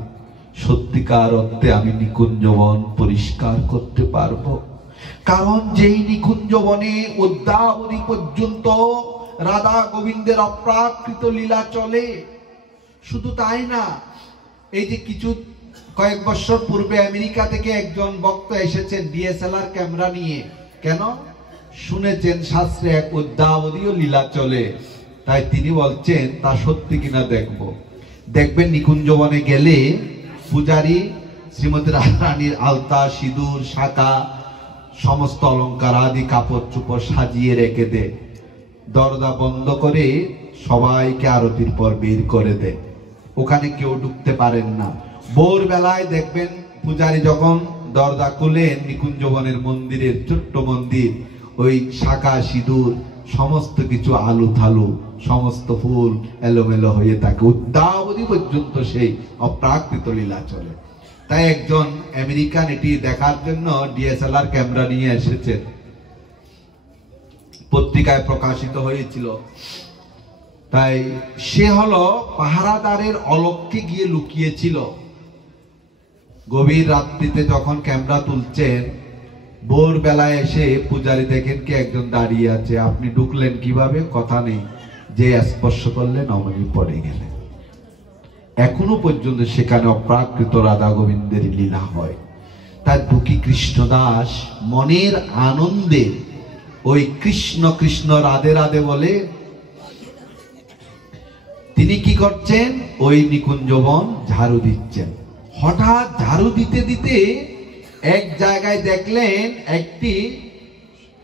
সত্যিকার অর্থে আমি নিকুঞ্জবন পরিষ্কার করতে পারবো। কারণ যেই নিকুঞ্জবনে অদ্যাবধি পর্যন্ত রাধা গোবিন্দের অপ্রাকৃত লীলা চলে। শুধু তাই না, এই যে কয়েক বছর পূর্বে আমেরিকা থেকে একজন বক্তা এসেছেন ডিএসএলআর ক্যামেরা নিয়ে। কেন? শুনেছেন শাস্ত্রে এক অদ্যাবধীয় লীলা চলে, তাই তিনি বলছেন তা সত্যি কিনা দেখব। দেখবেন নিকুঞ্জবনে গেলে পূজারী শ্রীমতী রাধারানীর আলতা, সিঁদুর, শাঁখা, সমস্ত অলঙ্কার আদি কাপড় চোপড় সাজিয়ে রেখে দেয়, দরজা বন্ধ করে সবাইকে আরতির পর বের করে দেয়, ওখানে কেউ ঢুকতে পারেন না। ভোর বেলায় দেখবেন পূজারী যখন দরজা খুলেন, নিকুঞ্জবনের মন্দিরের ছোট্ট মন্দির, ওই শাঁখা, সিঁদুর সমস্ত কিছু আলু থালু, সমস্ত ফুল এলোমেলো হয়ে থাকে, উদ্যাবধি পর্যন্ত সেই অপ্রাকৃত লীলা চলে। তাই একজন আমেরিকান এটি দেখার জন্য ডিএসএলআর ক্যামেরা নিয়ে এসেছেন, পত্রিকায় প্রকাশিত হয়েছিল। তাই সে হলো পাহারাদারের অলক্ষ্যে গিয়ে লুকিয়েছিল। গভীর রাত্রিতে যখন ক্যামেরা তুলছেন, ভোর বেলায় এসে পূজারী দেখেন কি একজন দাঁড়িয়ে আছে। আপনি ঢুকলেন কিভাবে? কথা নেই, যে স্পর্শ করলেন অমনি পড়ে গেলেন। এখনো পর্যন্ত সেখানে অপ্রাকৃত রাধা গোবিন্দের লীলা হয়। তার দুঃখী কৃষ্ণদাস মনের আনন্দে ওই কৃষ্ণ কৃষ্ণ রাধে রাধে বলে তিনি কি করছেন? ওই নিকুঞ্জবন ঝাড়ু দিচ্ছেন। হঠাৎ ঝাড়ু দিতে দিতে এক জায়গায় দেখলেন একটি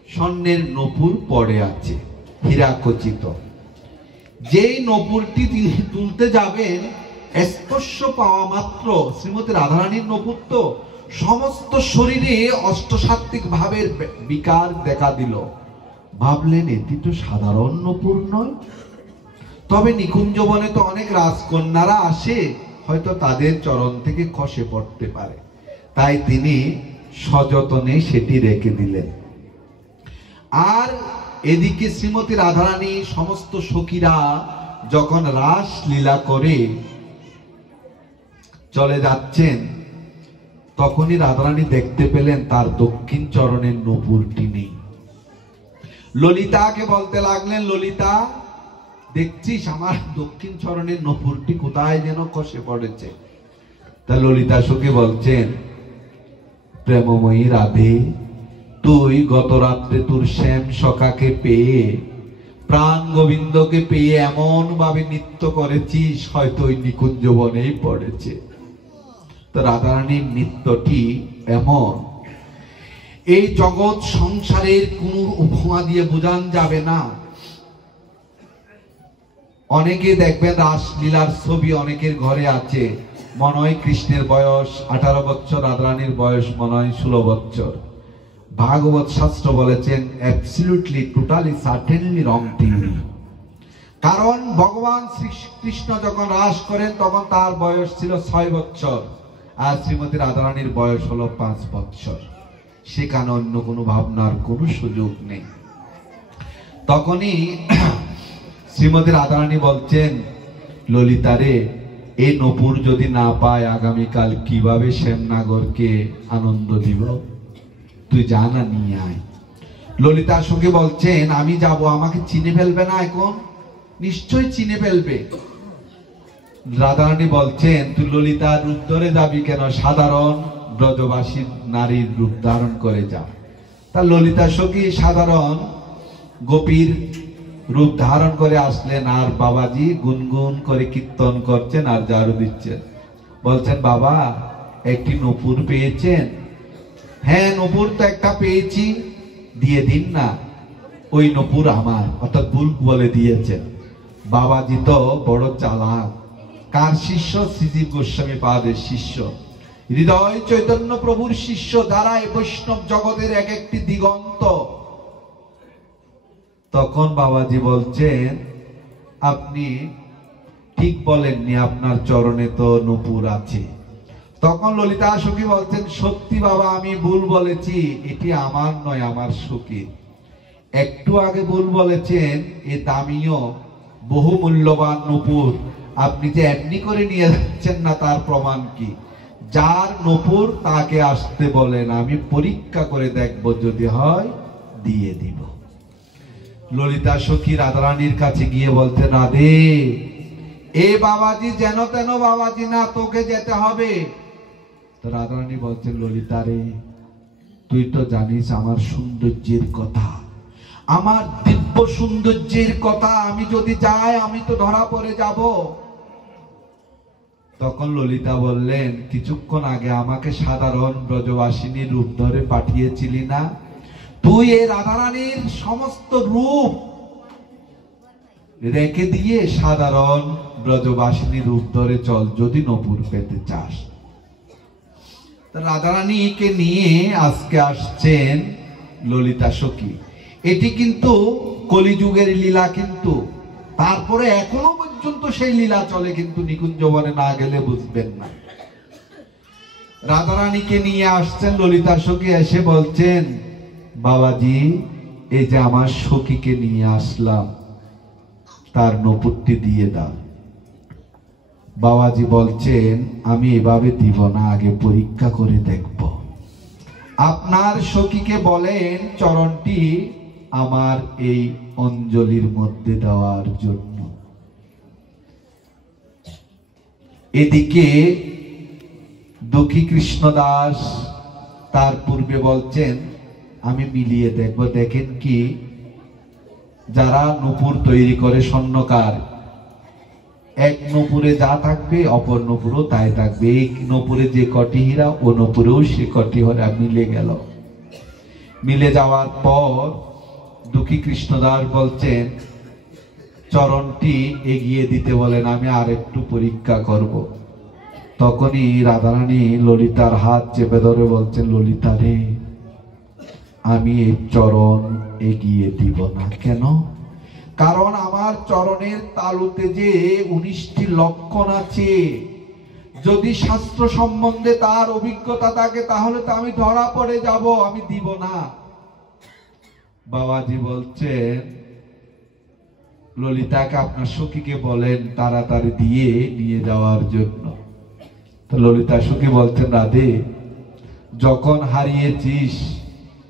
স্বর্ণের নূপুর পড়ে আছে, হীরাখচিত। যেই নূপুরটি তিনি তুলতে যাবেন, স্পর্শ পাওয়া মাত্র শ্রীমতী রাধারানীর নূপুর তো সমস্ত শরীরে অষ্টসাত্ত্বিক ভাবের বিকার দেখা দিল। ভাবলেন এটি তো সাধারণ নূপুর নয়, তবে নিকুঞ্জবনে তো অনেক রাজকন্যারা আসে, হয়তো তাদের চরণ থেকে খসে পড়তে পারে। তাই তিনি সযত্নে সেটি রেখে দিলেন। আর এদিকে শ্রীমতী রাধারানী সমস্ত সখীরা যখন রাস লীলা করে চলে যাচ্ছেন, তখনই রাধারানী দেখতে পেলেন তার দক্ষিণ চরণের নূপুরটি নেই। ললিতাকে বলতে লাগলেন, ললিতা দেখছিস আমার দক্ষিণ চরণের নূপুরটি কোথায় যেন খসে পড়েছে। তা ললিতা সখী বলছেন, প্রেমময়ী রাধে, তুই গত রাত্রে তোর শ্যাম সখাকে পেয়ে, প্রাণ গোবিন্দকে পেয়ে এমন ভাবে নৃত্য করেছিস, হয়তো ওই নিকুঞ্জবনেই পড়েছে। তো রাধারানীর নৃত্যটি এমন, এই জগৎ সংসারের কোন উপমা দিয়ে বোঝান যাবে না। অনেকে দেখবেন রাসলীলার ছবি অনেকের ঘরে আছে, মনে হয় কৃষ্ণের বয়স 18 বছর, রাধারানীর বয়স মনে হয় 16 বছর। ভাগবত শাস্ত্র বলেছেন অ্যাবসলিউটলি টোটালি সার্টেনলি রং থিং। কারণ ভগবান শ্রীকৃষ্ণ যখন রাস করেন তখন তার বয়স ছিল 6 বছর, আর শ্রীমতী রাধারানীর বয়স হলো 5 বছর। সেখানে অন্য কোনো ভাবনার কোনো সুযোগ নেই। তখনই শ্রীমতী রাধারানী বলছেন, ললিতারে, এই নূপুর যদি না পায় আগামীকাল কিভাবে শ্যামনগরকে আনন্দ দিব? তুই জানা নিয়ে আয়। ললিতার সঙ্গে বলছেন, আমি যাব, আমাকে চিনে ফেলবে না এখন? নিশ্চয় চিনে ফেলবে। রাধারানী বলছেন, তুই ললিতার রূপ ধরে যাবি কেন? সাধারণ ব্রজবাসী নারীর রূপ ধারণ করে যা। তা ললিতা সখী সাধারণ গোপীর রূপ ধারণ করে আসলেন, আর বাবাজি গুনগুন করে কীর্তন করছেন আর ঝাড়ু দিচ্ছেন। বলছেন, বাবা একটি নূপুর পেয়েছেন? হ্যাঁ, নূপুর তো একটা পেয়েছি, দিয়ে দিন না। ওই নূপুর আমার, অর্থাৎ ভুল বলে দিয়েছেন। বাবাজি তো বড় চালাক। কার শিষ্য? শ্রীজীব গোস্বামী পাদের শিষ্য, হৃদয় চৈতন্য প্রভুর শিষ্য, যারা এই বৈষ্ণব জগতের এক একটি দিগন্ত। তখন বাবাজি বলছেন, আপনি ঠিক বলেননি, আপনার চরণে তো নূপুর আছে। তখন ললিতা সখী বলছেন, সত্যি বাবা আমি ভুল বলেছি, এটি আমার নয়, আমার সখীর। একটু আগে ভুল বলেছেন, এ দামিও বহু মূল্যবান নূপুর আপনি যে এমনি করে নিয়ে যাচ্ছেন না, তার প্রমাণ কি? যার নূপুর তাকে আসতে বলেন, আমি পরীক্ষা করে দেখব, যদি হয় দিয়ে দিব। ললিতা সখী রাধারানীর কাছে গিয়ে বলতে, রাধে, এ বাবাজি যেন তেন বাবাজি না, তোকে যেতে হবে। তো রাধারানী বলছেন, ললিতা রে, তুই তো জানিস আমার সৌন্দর্যের কথা, আমার দিব্য সৌন্দর্যের কথা, আমি যদি যাই আমি তো ধরা পড়ে যাব। তখন ললিতা বললেন, কিছুক্ষণ আগে আমাকে সাধারণ ব্রজবাসিনী রূপ ধরে পাঠিয়েছিলি না? তুই এই রাধারানীর সমস্ত রূপ রেখে দিয়ে সাধারণ ব্রজবাসিনী রূপ ধরে চল, যদি নূপুর পেতে চাস। রাধারানীকে নিয়ে আজকে আসছেন ললিতা সখী। এটি কিন্তু কলিযুগের লীলা, কিন্তু তারপরে এখনো পর্যন্ত সেই লীলা চলে, কিন্তু নিকুঞ্জবনে না গেলে বুঝবেন না। রাধারানীকে নিয়ে আসছেন, ললিতা সখী এসে বলছেন, বাবাজি এই যে আমার সখীকে নিয়ে আসলাম, তার নপুরটি দিয়ে দাও। বাবাজি বলছেন, আমি এভাবে দিব না, আগে পরীক্ষা করে দেখব। আপনার সখীকে বলেন চরণটি আমার এই অঞ্জলির মধ্যে দেওয়ার জন্য। এদিকে দুঃখী কৃষ্ণদাস তার পূর্বে বলছেন, আমি মিলিয়ে দেখব। দেখেন কি, যারা নূপুর তৈরি করে স্বর্ণকার, এক নূপুরে যা থাকবে অপর নূপুরও তাই থাকবে। এই নূপুরে যে কটি হীরা ও নূপুরেও সে কটি হীরা মিলে গেল। মিলে যাওয়ার পর দুঃখী কৃষ্ণদাস বলছেন, চরণটি এগিয়ে দিতে বলেন, আমি আর একটু পরীক্ষা করব। তখনই রাধারানী ললিতার হাত চেপে ধরে বলছেন, ললিতা রে, আমি এই চরণ এগিয়ে দিব না। কেন? কারণ আমার চরণের তালুতে যে 19টি লক্ষণ আছে, যদি শাস্ত্র সম্বন্ধে তার অভিজ্ঞতা থাকে তাহলে তো আমি ধরা পড়ে যাব, আমি দিব না। বাবাজি বলছেন, ললিতাকে আপনার সখীকে বলেন তাড়াতাড়ি দিয়ে নিয়ে যাওয়ার জন্য। তো ললিতা সখী বলছেন, রাধে, যখন হারিয়েছিস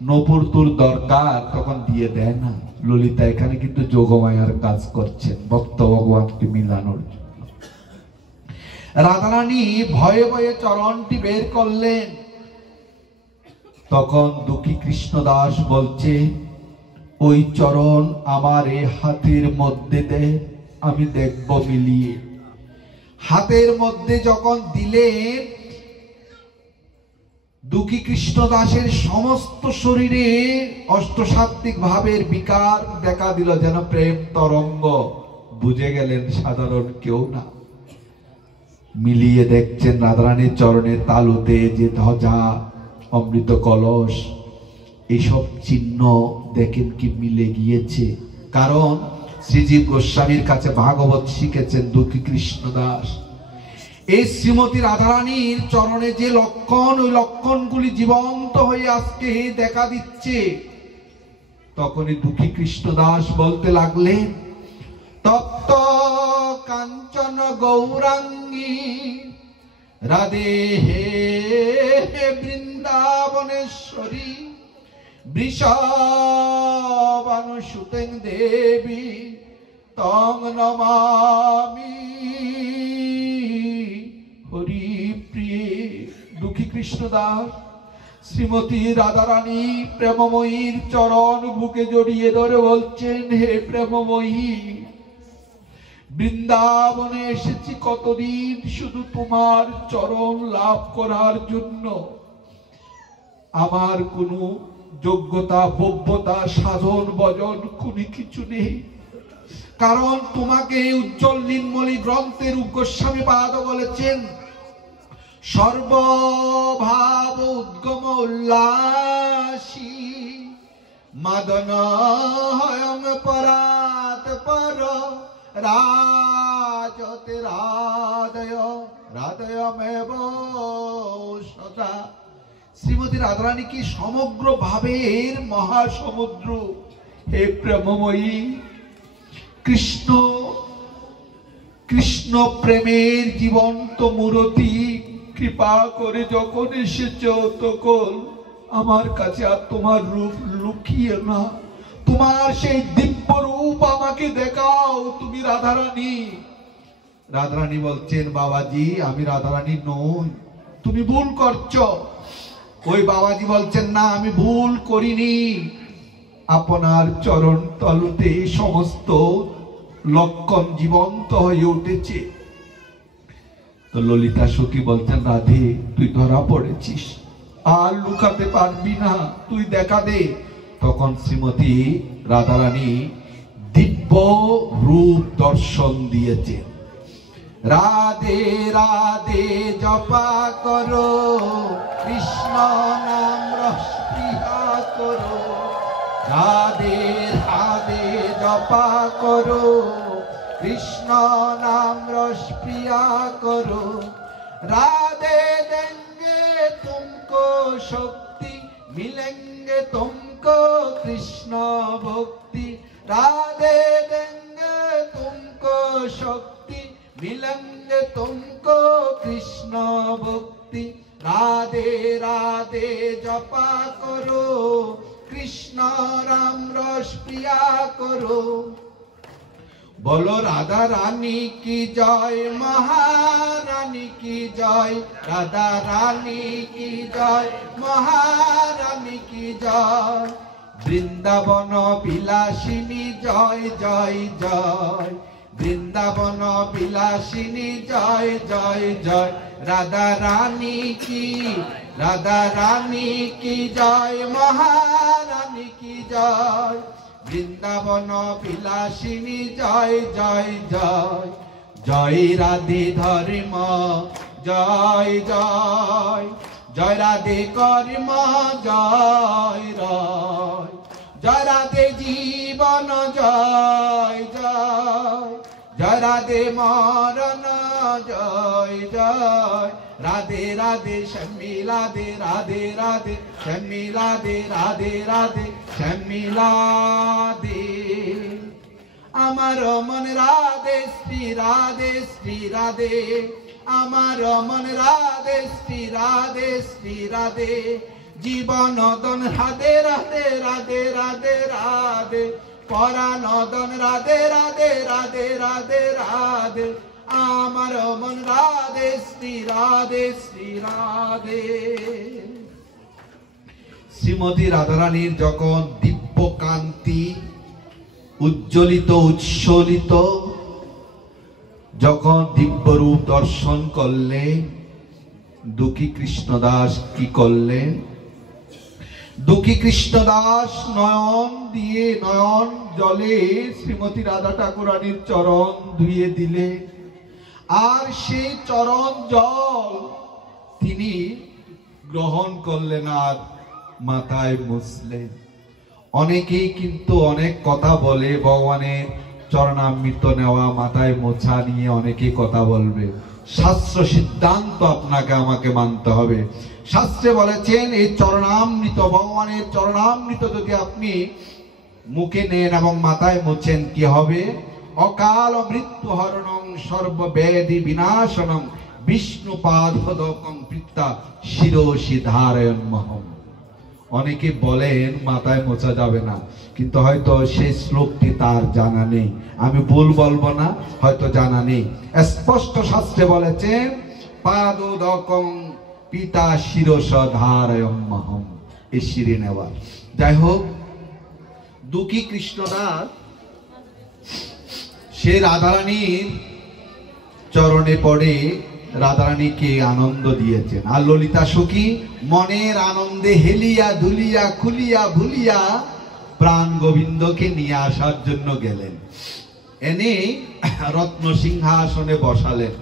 নূপুর তোর দরকার তখন দিয়ে দেয় না। ললিতা এখানে কিন্তু যোগমায়ার কাজ করছেন, ভক্ত ভগবানকে মিলানোর জন্য। রাধারানী ভয়ে ভয়ে চরণটি বের করলেন। তখন দুঃখী কৃষ্ণদাস বলছে, ওই চরণ আমার এই হাতের মধ্যে দে, আমি দেখব মিলিয়ে। হাতের মধ্যে যখন দিলেন, দুঃখী কৃষ্ণদাসের সমস্ত শরীরে অষ্টসাত্ত্বিক ভাবের বিকার দেখা দিল, যেন প্রেম তরঙ্গ। বুঝে গেলেন সাধারণ কেউ না। মিলিয়ে দেখছেন রাধারানীর চরণের তালুতে যে ধ্বজা, অমৃত কলস, এইসব চিহ্ন দেখেন কি মিলে গিয়েছে। কারণ শ্রীজীব গোস্বামীর কাছে ভাগবত শিখেছেন দুঃখী কৃষ্ণদাস। এই শ্রীমতী রাধারানীর চরণে যে লক্ষণ, ওই লক্ষণগুলি জীবন্ত হয়ে আজকে দেখা দিচ্ছে। তখনই দুঃখী কৃষ্ণদাস বলতে লাগলেন, তপ্ত কাঞ্চন গৌরাঙ্গী রাধে হে বৃন্দাবনেশ্বরী বৃষভানুসুতেং দেবী তং নমামি হরিপ্রিয়ে। দুঃখী কৃষ্ণদাস শ্রীমতী রাধারানী প্রেমময়ীর চরণ বুকে জড়িয়ে ধরে বলছেন, হে প্রেমময়ী, বৃন্দাবনে এসেছি কতদিন শুধু তোমার চরণ লাভ করার জন্য। আমার কোনো যোগ্যতা, ভব্যতা, সাধন ভজন কোনো কিছু নেই। কারণ তোমাকে উজ্জ্বল নির্মলী গ্রন্থের রূপ গোস্বামী পাদ বলেছেন, সর্বভাব উদ্গম উল্লাসী মদন হয়ং পরাত পর রাজতে রাধয় রাধয়মেব সদা। শ্রীমতী রাধারানী কি সমগ্র ভাবের মহাসমুদ্র। হে প্রেমময়ী, কৃষ্ণ কৃষ্ণ প্রেমের জীবন্ত মূরতি, কৃপা করে যখন এসেছ তখন আমার কাছে আর তোমার রূপ লুকিয়ে না, তোমার সেই দিব্য রূপ আমাকে দেখাও, তুমি রাধারানী। রাধারানী বলছেন, বাবাজি আমি রাধারানী নই, তুমি ভুল করছো। ওই বাবাজি বলছেন, না আমি ভুল করিনি, আপনার চরণ তলতে সমস্ত লক্ষণ জীবন্ত হয়ে উঠেছে। তো ললিতা সখী বলছেন, রাধে তুই ধরা পড়েছিস, আর লুকাতে পারবি না, তুই দেখা দে। তখন শ্রীমতী রাধারানী দিব্য রূপ দর্শন দিয়েছে। রাধে রাধে জপা করো, কৃষ্ণ নাম রসপ্রিয়া করো, রাধে রাধে জপা করো, কৃষ্ণ নাম রস পিয়া করো। রাধে দেंगे तुमको शक्ति, मिलेंगे तुमको कृष्ण भक्ति। राधे देंगे तुमको शक्ति, मिलेंगे तुमको कृष्ण भक्ति। राधे राधे जपा करो, कृष्ण राम रस पिया करो। बोलो राधा रानी की जय, महारानी की जय। राधा रानी की जय, महारानी की जय। वृंदावन বিলাসিনী जय जय जय। वृंदावन বিলাসিনী जय जय जय। राधा रानी की जय, महारानी की जय। वृंदावन বিলাসিনী जय जय जय। जय राधे धर्म जय जय। जय राधे कर्म जय राय। जय राधे जीवन जय जय। जय राधे मरण जय जय। राधे राधे श्यामी राधे, राधे राधे श्यामी राधे, राधे राधे श्यामी राधे। আমার মন রাধে শ্রী রাধে শ্রী রাধে। আমার মন রাধে শ্রী রাধে শ্রী রাধে। জীবনদন রাধে রাধে রাধে রাধে রাধে। পরানদন রাধে রাধে রাধে রাধে রাধে। আমার মন রাধে শ্রী রাধে শ্রী রাধে। শ্রীমতী রাধারানীর যখন দিব্য কান্তি উজ্জ্বলিত উচ্ছ্বলিত যখন দিব্য রূপ দর্শন করলেন, দুঃখী কৃষ্ণদাস কি করলেন? দুঃখী কৃষ্ণদাস নয়ন দিয়ে নয়ন জলে শ্রীমতী রাধা ঠাকুরানীর চরণ ধুয়ে দিলেন। আর সেই চরণ জল তিনি গ্রহণ করলেন আর মাথায় মুছলেন। অনেকেই কিন্তু অনেক কথা বলে, ভগবানের চরণামৃত নেওয়া মাথায় মোছা নিয়ে অনেকেই কথা বলবে। শাস্ত্র সিদ্ধান্ত আপনাকে আমাকে মানতে হবে। শাস্ত্রে বলেছেন এই চরণামৃত, ভগবানের চরণামৃত যদি আপনি মুখে নেন এবং মাথায় মোছেন কি হবে? অকাল মৃত্যু হরণং সর্বব্যাধি বিনাশনং বিষ্ণুপাদপদকং পিত্তা শিরোষি ধারয়ন্মহম। অনেকে বলেন মাথায় মোছা যাবে না, কিন্তু হয়তো সেই শ্লোকটি তার জানা নেই। আমি ভুল বলবো না, হয়তো জানা নেই। স্পষ্ট শাস্ত্রে বলেছেন পাদোদকং পিতা শিরোষ ধারয়ন্মহম, এই শিরে নেওয়া। যাই হোক, দুঃখী কৃষ্ণদাস সে রাধারানীর চরণে পড়ে রাধারানীকে আনন্দ দিয়েছেন। আর ললিতা সখী মনের আনন্দে হেলিয়া দুলিয়া খুলিয়া ভুলিয়া প্রাণ গোবিন্দকে নিয়ে আসার জন্য গেলেন। এনে রত্ন সিংহাসনে বসালেন।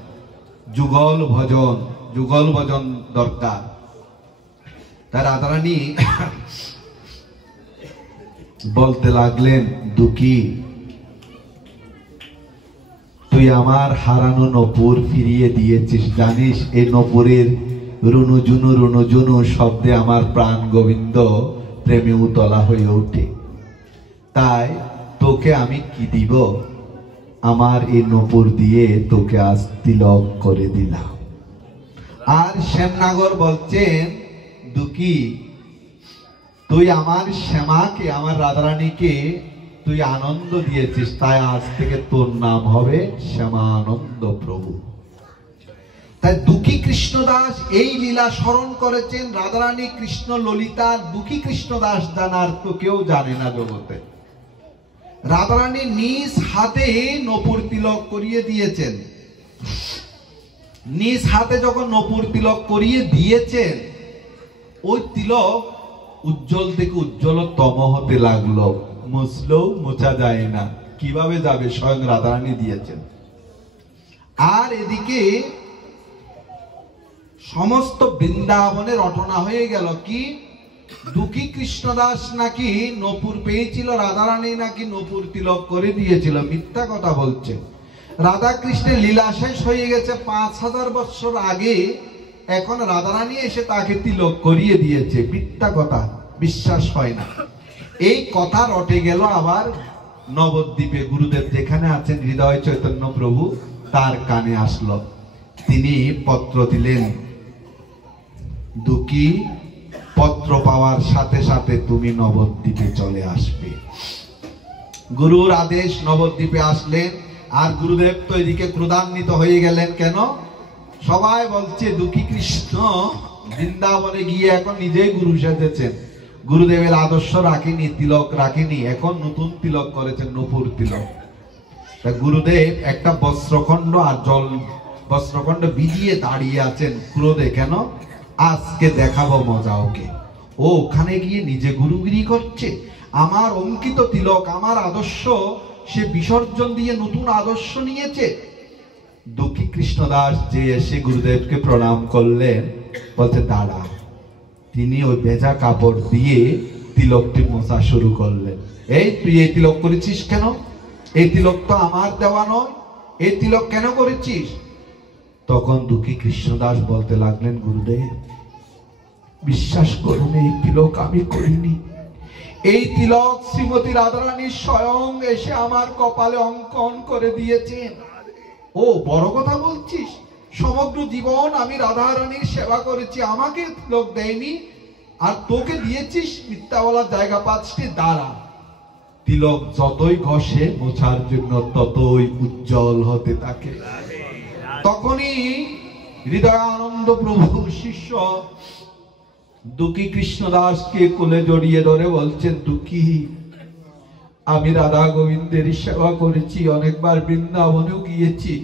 যুগল ভজন দরকার। তার রাধারানী বলতে লাগলেন, দুঃখী তুই আমার হারানো নপুর ফিরিয়ে দিয়েছিস। জানিস এই নপুরের রুনুজুনু রুনুজুনু শব্দে আমার প্রাণ গোবিন্দ প্রেমে উতলা হয়ে ওঠে। তাই তোকে আমি কি দিব? আমার এই নপুর দিয়ে তোকে আজ তিলক করে দিলাম। আর শ্যামনগর বলছেন, দুঃখী তুই আমার শ্যামাকে, আমার রাধারানীকে তুই আনন্দ দিয়েছিস, তাই আজ থেকে তোর নাম হবে শ্যামানন্দ প্রভু। তাই দুঃখী কৃষ্ণদাস এই লীলা স্মরণ করেছেন। রাধারানী কৃষ্ণ ললিতার দুঃখী কৃষ্ণদাস জানার তো কেউ জানে না জগতে। রাধারানী নিজ হাতে নপুর তিলক করিয়ে দিয়েছেন। নিজ হাতে যখন নপুর তিলক করিয়ে দিয়েছেন, ওই তিলক উজ্জ্বল থেকে উজ্জ্বলতম হতে লাগলো। মুছলেও মোছা যায় না। কিভাবে যাবে? স্বয়ং রাধারানী দিয়েছেন। আর এদিকে সমস্ত বৃন্দাবনের রটনা হয়ে গেল কি? দুঃখী কৃষ্ণদাস নাকি নূপুর পেয়েছিল, রাধারানী নাকি নূপুর তিলক করে দিয়েছিল। মিথ্যা কথা বলছে। রাধা কৃষ্ণের লীলা শেষ হয়ে গেছে 5000 বছর আগে, এখন রাধারানী এসে তাকে তিলক করিয়ে দিয়েছে। মিথ্যা কথা, বিশ্বাস হয় না। এই কথা রটে গেল আবার নবদ্বীপে গুরুদেব যেখানে আছেন হৃদয় চৈতন্য প্রভু, তার কানে আসলো। তিনি পত্র দিলেন, দুঃখী পত্র পাওয়ার সাথে সাথে তুমি নবদ্বীপে চলে আসবে। গুরুর আদেশ, নবদ্বীপে আসলেন। আর গুরুদেব তো এদিকে ক্রোধান্বিত হয়ে গেলেন। কেন? সবাই বলছে দুঃখী কৃষ্ণ বৃন্দাবনে গিয়ে এখন নিজেই গুরু সেজেছেন, গুরুদেবের আদর্শ রাখেনি, তিলক রাখেনি, এখন নতুন তিলক করেছেন, নূপুর তিলক। গুরুদেব একটা বস্ত্রখণ্ড আর জল বস্ত্রখণ্ড ভিজিয়ে দাঁড়িয়ে আছেন ক্রোধে। কেন? আজকে দেখাবো মজা ওকে। ও ওখানে গিয়ে নিজে গুরুগিরি করছে, আমার অঙ্কিত তিলক, আমার আদর্শ সে বিসর্জন দিয়ে নতুন আদর্শ নিয়েছে। দুঃখী কৃষ্ণদাস যে এসে গুরুদেবকে প্রণাম করলেন, বলছে দাঁড়া। তিনি ওই ভেজা কাপড় দিয়ে তিলকটি মোছা শুরু করলেন। এই তুই এই তিলক করেছিস কেন? এই তিলক তো আমার দেওয়া নয়, এই তিলক কেন করেছিস? তখন দুঃখী কৃষ্ণদাস বলতে লাগলেন, গুরুদেব বিশ্বাস করুন, এই তিলক আমি করিনি। এই তিলক শ্রীমতী রাধারানী স্বয়ং এসে আমার কপালে অঙ্কন করে দিয়েছেন। ও বড় কথা বলছিস? সমগ্র জীবন আমি রাধারানীর সেবা করেছি, আমাকে তিলক দেয়নি, আর তোকে দিয়েছিস? মিথ্যা বলার জায়গা পাচ্ছি। দাঁড়া। তিলক যতই ঘষে মোছার জন্য ততই উজ্জ্বল হতে থাকে। তখনই হৃদয়ানন্দ প্রভুর শিষ্য দুঃখী কৃষ্ণদাসকে কোলে জড়িয়ে ধরে বলছেন, দুঃখী আমি রাধা গোবিন্দের সেবা করেছি, অনেকবার বৃন্দাবনেও গিয়েছি,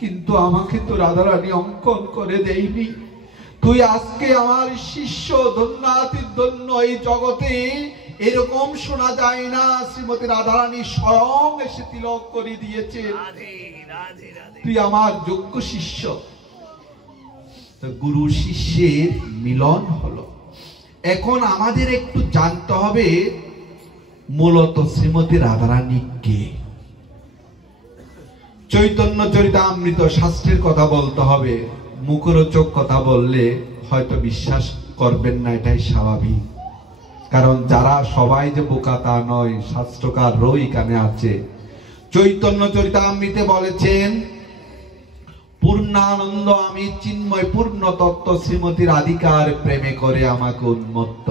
কিন্তু আমাকে তো রাধারানী অঙ্কন করে দেয়নি। তুই আজকে আমার শিষ্য, ধন্যাতি ধন্য। এই জগতে এরকম শোনা যায় না, শ্রীমতী রাধারানী স্বয়ং এসে তিলক করে দিয়েছে, তুই আমার যোগ্য শিষ্য। গুরু শিষ্যের মিলন হলো। এখন আমাদের একটু জানতে হবে মূলত শ্রীমতী রাধারানী কে। চৈতন্য চরিতামৃত শাস্ত্রের কথা বলতে হবে। মুখরোচক কথা বললে হয়তো বিশ্বাস করবেন না, এটাই স্বাভাবিক। কারণ যারা সবাই যে বোকা তা নয়, শাস্ত্রকার রই কানে আছে। চৈতন্য চরিতামৃতে বলেছেন, পূর্ণানন্দ আমি চিন্ময় পূর্ণ তত্ত্ব শ্রীমতী রাধিকার প্রেমে করে আমাকে উন্মত্ত।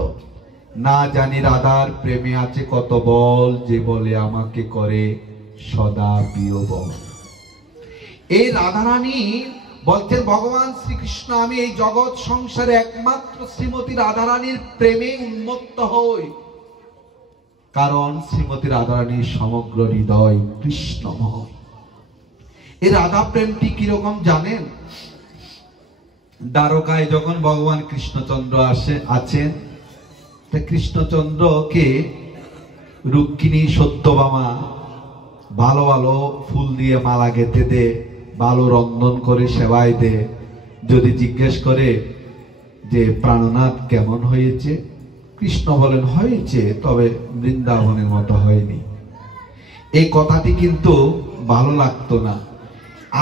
না জানি রাধার প্রেমে আছে কত বল, যে বলে আমাকে করে সদা প্রিয় বল। এই রাধারানী বলছেন, ভগবান শ্রীকৃষ্ণ আমি এই জগৎ সংসারে একমাত্র শ্রীমতী রাধারানীর প্রেমে উন্মত্ত হই। কারণ শ্রীমতী রাধারানীর সমগ্র হৃদয় কৃষ্ণময়। এই রাধা প্রেমটি কিরকম জানেন? দ্বারকায় যখন ভগবান কৃষ্ণচন্দ্র আছেন, কৃষ্ণচন্দ্রকে রুক্মিণী সত্যভামা ভালো ভালো ফুল দিয়ে মালা গেঁথে দে, ভালো রন্ধন করে সেবাই দে। যদি জিজ্ঞেস করে যে প্রাণনাথ কেমন হয়েছে, কৃষ্ণ বলেন হয়েছে, তবে বৃন্দাবনের মতো হয়নি। এই কথাটি কিন্তু ভালো লাগতো না।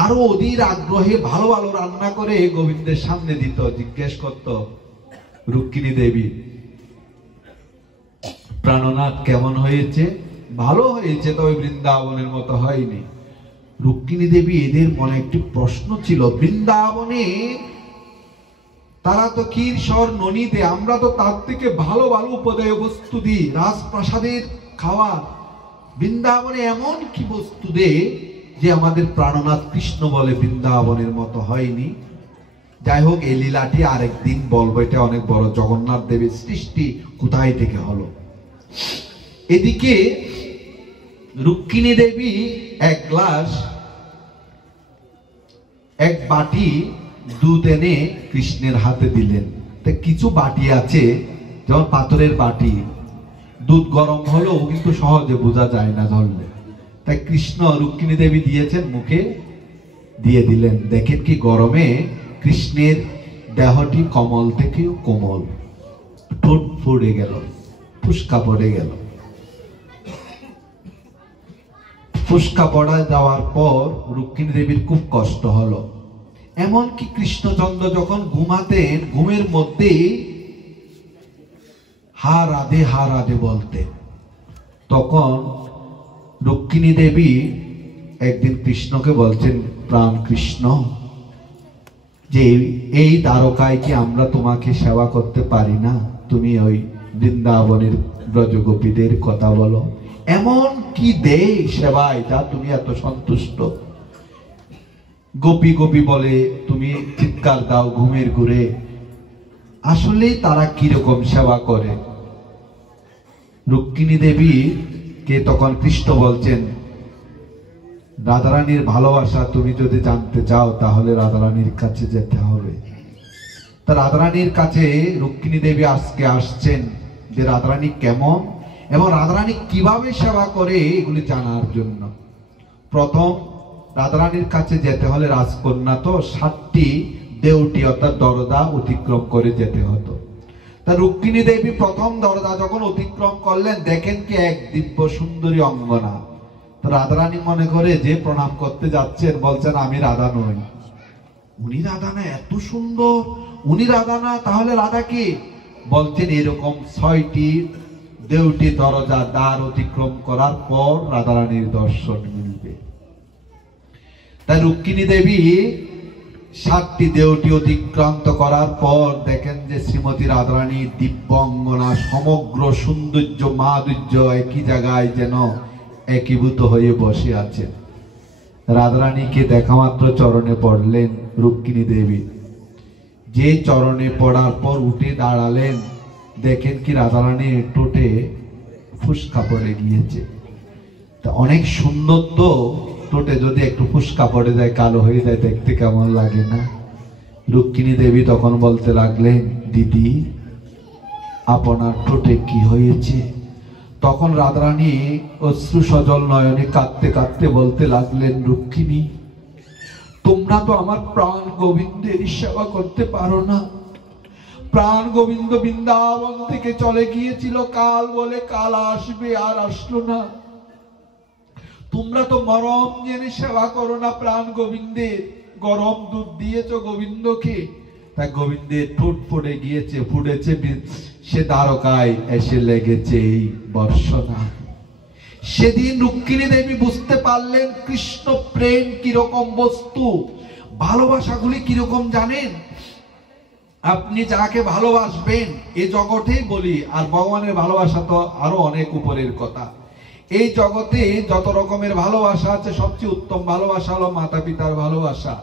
আরো অধীর আগ্রহে ভালো ভালো রান্না করে গোবিন্দের সামনে দিত। জিজ্ঞেস করত রুক্মিণী দেবী, প্রাণনাথ কেমন হয়েছে? ভালো হয়েছে, তবে বৃন্দাবনের মতো হয়নি। রুক্মিণী দেবী এদের মনে একটি প্রশ্ন ছিল, বৃন্দাবনে তারা তো ক্ষীরসর ননীতে, আমরা তো তার থেকে ভালো ভালো উপাদেয় বস্তু দিই, রাজপ্রাসাদের খাওয়া, বৃন্দাবনে এমন কি বস্তু দে যে আমাদের প্রাণনাথ কৃষ্ণ বলে বৃন্দাবনের মতো হয়নি। যাই হোক, এই লীলাটি আরেকদিন বলবো, এটা অনেক বড়। জগন্নাথ দেবের সৃষ্টি কোথায় থেকে হলো। এদিকে রুক্মিণী দেবী এক বাটি দুধ এনে কৃষ্ণের হাতে দিলেন। কিছু বাটি আছে যেমন পাথরের বাটি, দুধ গরম হলেও কিন্তু সহজে বোঝা যায় না ধরলে। তাই কৃষ্ণ রুক্মিণী দেবী দিয়েছেন, মুখে দিয়ে দিলেন। দেখেন কি গরমে কৃষ্ণের দেহটি কমল থেকেও কোমল। ঠোঁট ফুড়ে গেল, ফুসকা পড়ে গেল। ফুসকা পড়া যাওয়ার পর রুক্মিণী দেবীর খুব কষ্ট হলো। এমনকি কৃষ্ণচন্দ্র যখন ঘুমাতেন, ঘুমের মধ্যে হা রাধে বলতেন। তখন রুক্মিণী দেবী একদিন কৃষ্ণকে বলছেন, প্রাণ কৃষ্ণ, যে এই দ্বারকায় কি আমরা তোমাকে সেবা করতে পারি না? তুমি ওই বৃন্দাবনের ব্রজগোপীদের কথা বলো, এমন কি দে সেবায় যা তুমি এত সন্তুষ্ট? গোপী গোপী বলে তুমি চিৎকার দাও ঘুমের ঘুরে। আসলে তারা কিরকম সেবা করে? রুক্মিণী দেবী কে তখন কৃষ্ণ বলছেন, রাধারানীর ভালোবাসা তুমি যদি জানতে চাও তাহলে রাধারানীর কাছে যেতে হবে। তা রাধারানীর কাছে রুক্মিণী দেবী আজকে আসছেন, যে রাধারানী কেমন এবং রাধারানী কিভাবে সেবা করে এগুলি জানার জন্য। প্রথম রাধারানীর কাছে যেতে হলে রাজকন্যা তো 7টি দেউটি অর্থাৎ দরজা অতিক্রম করে যেতে হতো। তা রুক্মিণী দেবী প্রথম দরজা যখন অতিক্রম করলেন, দেখেন কি এক দিব্য সুন্দরী অঙ্গনা। তো রাধারানী মনে করে যে প্রণাম করতে যাচ্ছেন, বলছেন আমি রাধা নই। উনি রাধা না? এত সুন্দর উনি রাধা না? তাহলে রাধা কি? বলছেন এরকম 6টি দেউটি দরজা দ্বার অতিক্রম করার পর রাধারানীর দর্শন মিলবে। তাই রুক্মিণী দেবী 7টি দেউটি অতিক্রান্ত করার পর দেখেন যে শ্রীমতী রাধারানী দিব্য অঙ্গনা, সমগ্র সৌন্দর্য মাধুর্য একই জায়গায় যেন একীভূত হয়ে বসে আছেন। রাধারানীকে দেখা মাত্র চরণে পড়লেন রুক্মিণী দেবী। যে চরণে পড়ার পর উঠে দাঁড়ালেন, দেখেন কি রাধারানীর ঠোঁটে ফুসকা পড়ে গিয়েছে। তা অনেক সুন্দর তো, ঠোঁটে যদি একটু ফুসকা পড়ে যায়, কালো হয়ে যায়, দেখতে কেমন লাগে না? রুক্মিণী দেবী তখন বলতে লাগলেন, দিদি আপনার ঠোঁটে কি হয়েছে? তখন রাধারানী অশ্রু সজল নয়নে কাঁদতে কাঁদতে বলতে লাগলেন, রুক্মিণী তোমরা তো আমার প্রাণ গোবিন্দের সেবা করতে পারো না। প্রাণ গোবিন্দ বৃন্দাবন থেকে চলে গিয়েছিল, কাল বলে কাল আসবে, আর আসলো না। তোমরা তো মরম জেনে সেবা করো না প্রাণ গোবিন্দের, গরম দুধ দিয়েছ গোবিন্দকে। তা গোবিন্দের ঠোঁট পড়ে গিয়েছে, ফুটেছে, সে দ্বারকায় এসে লেগেছে এই বর্ষণা। সেদিন রুক্মিণী দেবী বুঝতে পারলেন কৃষ্ণ প্রেম কিরকম বস্তু, ভালোবাসাগুলি কিরকম জানেন? আপনি যাকে ভালোবাসবেন এ জগতেই বলি, আর ভগবানের ভালোবাসা তো আরো অনেক উপরের কথা। এই জগতে যত রকমের ভালোবাসা আছে, সবচেয়ে উত্তম ভালোবাসা হলো মাতা পিতার ভালোবাসা।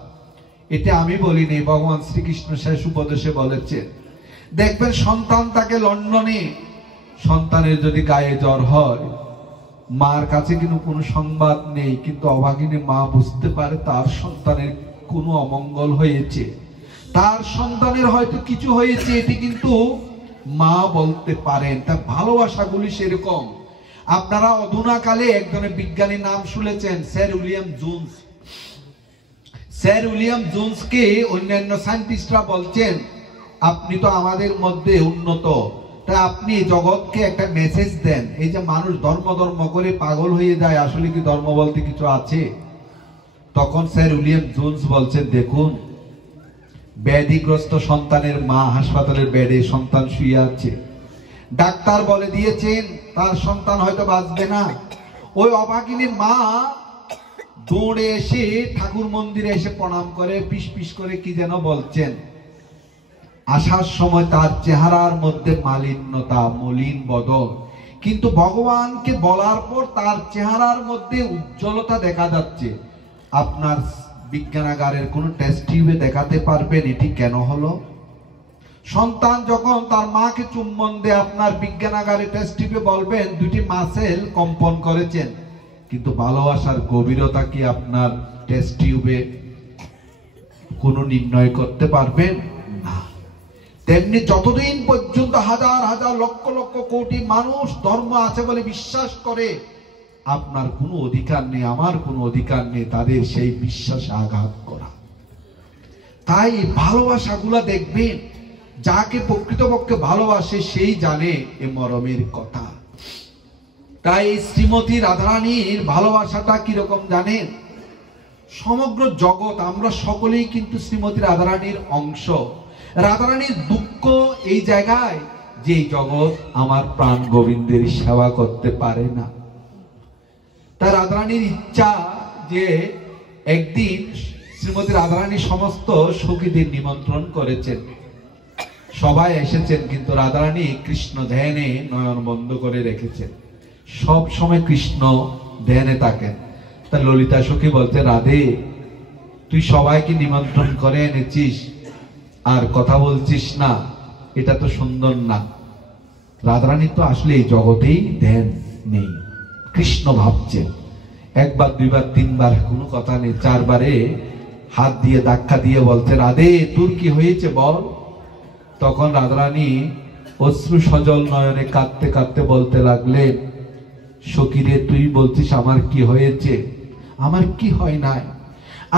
এটা আমি বলিনি, ভগবান শ্রীকৃষ্ণ শেষ উপদেশে বলেছেন। দেখবেন সন্তান তাকে লন্ডনে, সন্তানের যদি গায়ে জ্বর হয়, মার কাছে কিন্তু কোনো সংবাদ নেই, কিন্তু অভাগিনী মা বুঝতে পারে তার সন্তানের কোনো অমঙ্গল হয়েছে, তার সন্তানের হয়তো কিছু হয়েছে, এটি কিন্তু মা বলতে পারেন। তার ভালোবাসাগুলি সেরকম। আপনারা অধুনাকালে একজনের বিজ্ঞানীর নাম শুনেছেন, sir William Jones. Sir William জোন্সকে অন্যান্য সায়েন্টিস্টরা বলছেন, আপনি তো আমাদের মধ্যে উন্নত, তাই আপনি জগৎকে একটা মেসেজ দেন। এই যে মানুষ ধর্ম করে পাগল হয়ে যায়, আসলে কি ধর্ম বলতে কিছু আছে? তখন স্যার উইলিয়াম জোন্স বলছেন, দেখুন ব্যাধিগ্রস্ত সন্তানের মা হাসপাতালের বেডে, সন্তান শুয়ে আছে, ডাক্তার বলে দিয়েছেন তার সন্তান হয়তো বাঁচবে না। ওই অভাগিনী মা দৌড়ে এসে ঠাকুর মন্দিরে এসে প্রণাম করে, পিস পিস করে কি যেন বলছেন। আসার সময় তার চেহারার মধ্যে মালিন্যতা, মলিন বদল, কিন্তু ভগবানকে বলার পর তার চেহারার মধ্যে উজ্জ্বলতা দেখা যাচ্ছে। আপনার বিজ্ঞানাগারের কোন টেস্ট টিউবে দেখাতে পারবেন এটি কেন হলো? সন্তান যখন তার মাকে চুম্বন দেয়, আপনার বিজ্ঞানাগারে টেস্ট টিউবে বলবেন দুটি মাসেল কম্পন করেছেন, কিন্তু ভালোবাসার গভীরতা কি আপনার টেস্ট টিউবে কোনো নির্ণয় করতে পারবেন না। তেমনি যতদিন পর্যন্ত হাজার হাজার লক্ষ লক্ষ কোটি মানুষ ধর্ম আছে বলে বিশ্বাস করে, আপনার কোনো অধিকার নেই, আমার কোনো অধিকার নেই তাদের সেই বিশ্বাসে আঘাত করা। তাই ভালোবাসাগুলা দেখবেন যাকে প্রকৃতপক্ষে ভালোবাসে সেই জানে এ মরমের কথা। তাই শ্রীমতী রাধারানীর ভালোবাসাটা কিরকম জানেন? সমগ্র জগৎ আমরা সকলেই কিন্তু শ্রীমতী রাধারানীর অংশ। রাধারানীর দুঃখ এই জায়গায় যে জগৎ আমার প্রাণ গোবিন্দের সেবা করতে পারে না। তাই রাধারানীর ইচ্ছা যে একদিন শ্রীমতী রাধারানী সমস্ত সখীদের নিমন্ত্রণ করেছেন, সবাই এসেছেন, কিন্তু রাধারানী কৃষ্ণ ধ্যানে নয়ন বন্ধ করে রেখেছেন, সব সময় কৃষ্ণ ধ্যানে থাকেন। তা ললিতা সখী বলতে, রাধে তুই সবাইকে নিমন্ত্রণ করে এনেছিস আর কথা বলছিস না, এটা তো সুন্দর না। রাধারানী তো আসলে এই জগতেই ধ্যান নেই, কৃষ্ণ ভাবছেন। একবার দুইবার তিনবার কোনো কথা নেই, চারবারে হাত দিয়ে ধাক্কা দিয়ে বলছে, রাধে তোর কি হয়েছে বল। তখন রাধারানী অশ্রু সজল নয়নে কাঁদতে কাঁদতে বলতে লাগলেন, সখীরে তুই বলছিস আমার কি হয়েছে? আমার কি হয় নাই,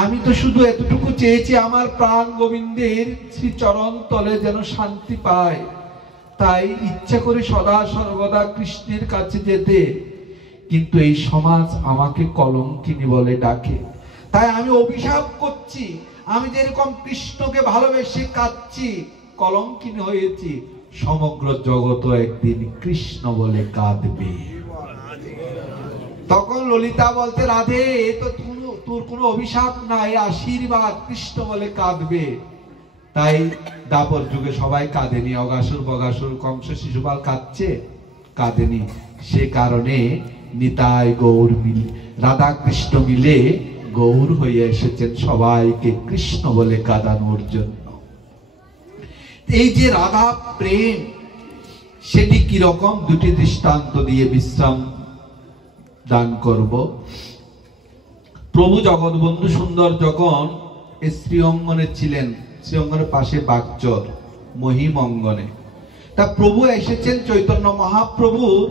আমি তো শুধু এতটুকু চেয়েছি আমার প্রাণ গোবিন্দের শ্রী চরণ তলে যেন শান্তি পায়, তাই ইচ্ছা করে সদা সর্বদা কৃষ্ণের কাছে যেতে। কিন্তু এই সমাজ আমাকে কলঙ্কিনী বলে ডাকে, তাই আমি অভিশাপ করছি, আমি যেরকম কৃষ্ণকে ভালোবেসে কাঁদছি, কলঙ্কিনী হয়েছি, সমগ্র জগৎ একদিন কৃষ্ণ বলে কাঁদবে। তখন ললিতা বলতে, রাধে তো তোর কোনো অভিশাপ নাই, আশীর্বাদ, কৃষ্ণ বলে কাঁদবে। তাই দাপর যুগে সবাই কাঁদেনি, অগাসুর বগাসুর কংস শিশুপাল কাঁদছে, কাঁদেনি। সে কারণে নিতাই গৌর মিলে, রাধা কৃষ্ণ মিলে গৌর হয়ে এসেছেন সবাইকে কৃষ্ণ বলে কাঁদানোর জন্য। এই যে রাধা প্রেম, সেটি কিরকম দুটি দৃষ্টান্ত দিয়ে বিশ্রাম দান করব। প্রভু জগৎবন্ধু সুন্দর যখন শ্রী অঙ্গনে ছিলেন, শ্রী অঙ্গনের পাশে বাগচর মহিম অঙ্গনে, তা প্রভু এসেছেন চৈতন্য মহাপ্রভুর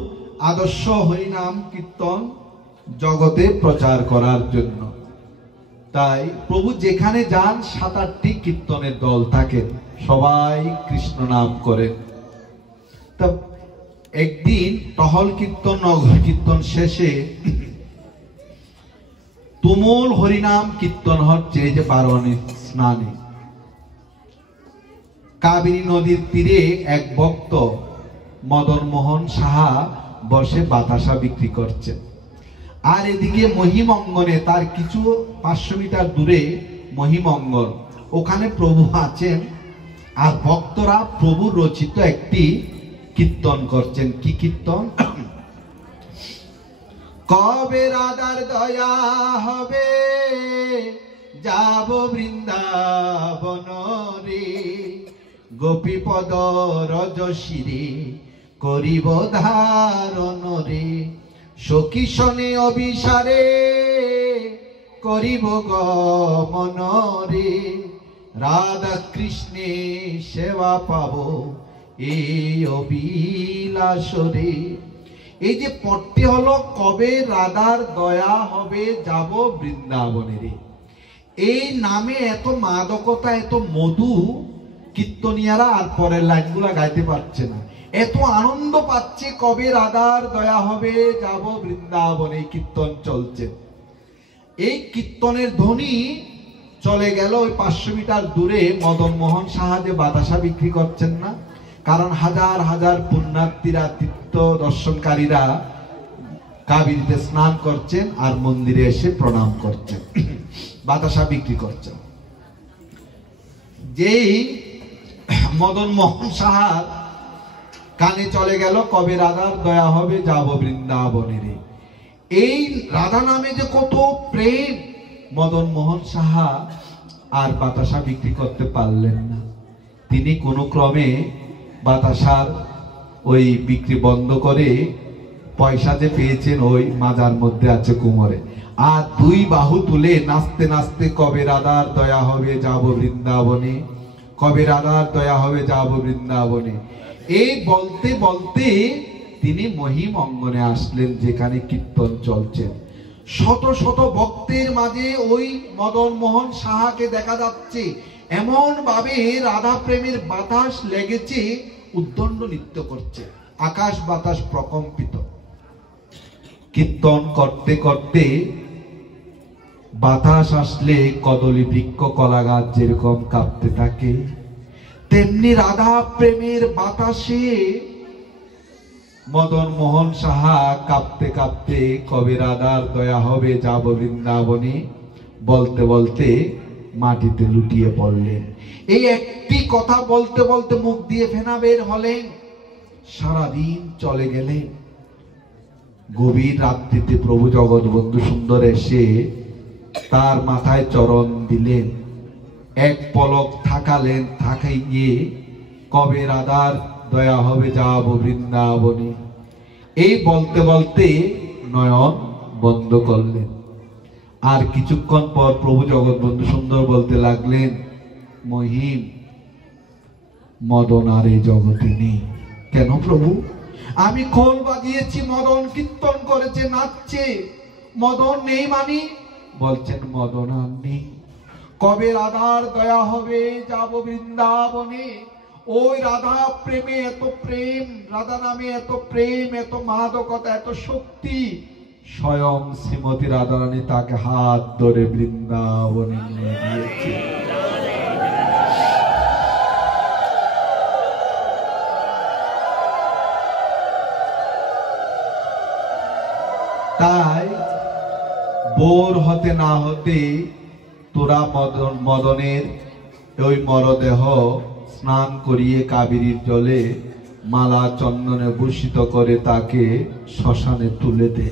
আদর্শ হরিনাম কীর্তন জগতে প্রচার করার জন্য। তাই প্রভু যেখানে যান 7-8টি কীর্তনের দল থাকেন, সবাই কৃষ্ণ নাম করেন। তা একদিন টহল কীর্তন নগর কীর্তন শেষে তুমুল হরিনাম কীর্তন হচ্ছে এই যে বারণী স্নানে। কাবেরী নদীর তীরে এক ভক্ত মদন মোহন সাহা বসে বাতাসা বিক্রি করছেন, আর এদিকে মহিম অঙ্গনে তার কিছু 500 মিটার দূরে মহিম অঙ্গন, ওখানে প্রভু আছেন, আর ভক্তরা প্রভু রচিত একটি কীর্তন করছেন। কি কীর্তন? কবে রাধার দয়া হবে যাব বৃন্দাবন রে, গোপীপদ রজশিরে করিব ধারণ রে, সখী শনে অভিসারে করিব গমন রে, রাধা কৃষ্ণে সেবা পাব এই অবিলাসরে। এই যে পদটি হলো কবে রাধার দয়া হবে যাব বৃন্দাবনে রে, এই নামে এত মাদকতা, এত মধু, কীর্তনিয়ারা আর পরের লাইনগুলা গাইতে পারছে না, এত আনন্দ পাচ্ছে। কবে রাধার দয়া হবে যাব বৃন্দাবনে, এই কীর্তন চলছে। এই কীর্তনের ধ্বনি চলে গেল ওই 500 মিটার দূরে মদন মোহন সাহা যে বাতাসা বিক্রি করছেন না, কারণ হাজার হাজার পুণ্যার্থীরা, তীর্থ দর্শনকারীরা কাবেরীতে স্নান করছেন আর মন্দিরে এসে প্রণাম করছেন, বাতাসা বিক্রি করছেন। যেই মদন মোহন সাহার কানে চলে গেল কবে রাধার দয়া হবে যাব বৃন্দাবনে রে, এই রাধা নামে যে কত প্রেম, মদন মোহন সাহা আর বাতাসা বিক্রি করতে পারলেন না। তিনি কোনো ক্রমে বাতাসার ওই বিক্রি বন্ধ করে পয়সা যে পেয়েছেন ওই মাজার মধ্যে আছে কুমোরে, আর 2 বাহু তুলে নাচতে নাচতে কবে রাধার দয়া হবে যাব বৃন্দাবনে, কবে রাধার দয়া হবে যাব বৃন্দাবনে, এই বলতে বলতে তিনি মহিম অঙ্গনে আসলেন যেখানে কীর্তন চলছে। শত শত ভক্তের মাঝে ওই মদন মোহন সাহাকে দেখা যাচ্ছে, এমন ভাবে রাধা প্রেমের বাতাস লেগেছে, উদ্দণ্ড নৃত্য করছে, আকাশ বাতাস প্রকম্পিত। কীর্তন করতে করতে বাতাস আসলে কদলী বৃক্ষ কলা গাছ যেরকম কাঁপতে থাকে, তেমনি রাধা প্রেমের বাতাসে মদন মোহন সাহা কাঁপতে কাঁপতে কবে রাধার দয়া হবে যাব বৃন্দাবনে বলতে বলতে মাটিতে লুটিয়ে পড়লেন। এই একটি কথা বলতে বলতে মুখ দিয়ে ফেনা বের হলেন। সারাদিন চলে গেলেন। গভীর রাত্রিতে প্রভু জগৎবন্ধু সুন্দর এসে তার মাথায় চরণ দিলেন, এক পলক থাকালেন, থাকাইয়ে কবে রাধার দয়া হবে যাব বৃন্দাবনে এই বলতে বলতে নয়ন বন্ধ করলেন। আর কিছুক্ষণ পর প্রভু জগৎবন্ধু সুন্দর বলতে লাগলেন, মহিম, মদন আর এই জগতে নেই। কেন প্রভু? আমি খোল বাজিয়েছি, মদন কীর্তন করেছে, নাচছে, মদন নেই মানি? বলছেন মদন আর নেই। কবে রাধার দয়া হবে যাব বৃন্দাবনে? ওই রাধা প্রেমে এত প্রেম, রাধা নামে এত প্রেম, এত মাদকতা, এত শক্তি, স্বয়ং শ্রীমতী রাধারানী তাকে হাত ধরে বৃন্দাবনে নিয়ে গিয়েছে। তাই বোর হতে না হতে তোরা মদনের ওই মরদেহ স্নান করিয়ে কাবেরীর জলে মালা চন্দনে ভূষিত করে তাকে শ্মশানে তুলে দে।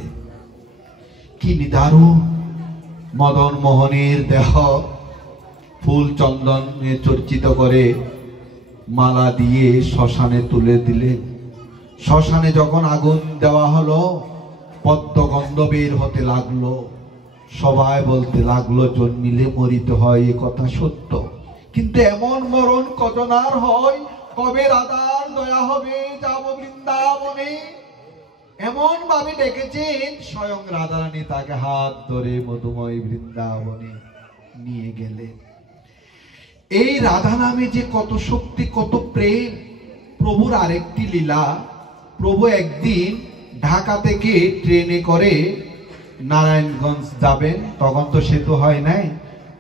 কি নিদারুণ! মদন মোহনের দেহ ফুল চন্দনে চর্চিত করে মালা দিয়ে শ্মশানে তুলে দিলেন। শ্মশানে যখন আগুন দেওয়া হলো, পদ্মগন্ধ বের হতে লাগলো। সবাই বলতে লাগলো, জন্মিলে মরিতে হয়, এ কথা সত্য, কিন্তু এমন মরণ কজন আর হয়? কবে রাধার দয়া হবে যাব বৃন্দাবনে? এমন ভাবে ডেকেছেন, স্বয়ং রাধারানী তাকে হাত ধরে মধুময় বৃন্দাবনে নিয়ে গেলেন। এই রাধা নামে যে কত শক্তি, কত প্রেম! প্রভুর আরেকটি লীলা, প্রভু একদিন ঢাকা থেকে ট্রেনে করে নারায়ণগঞ্জ যাবেন, তখন তো সেতু হয় নাই,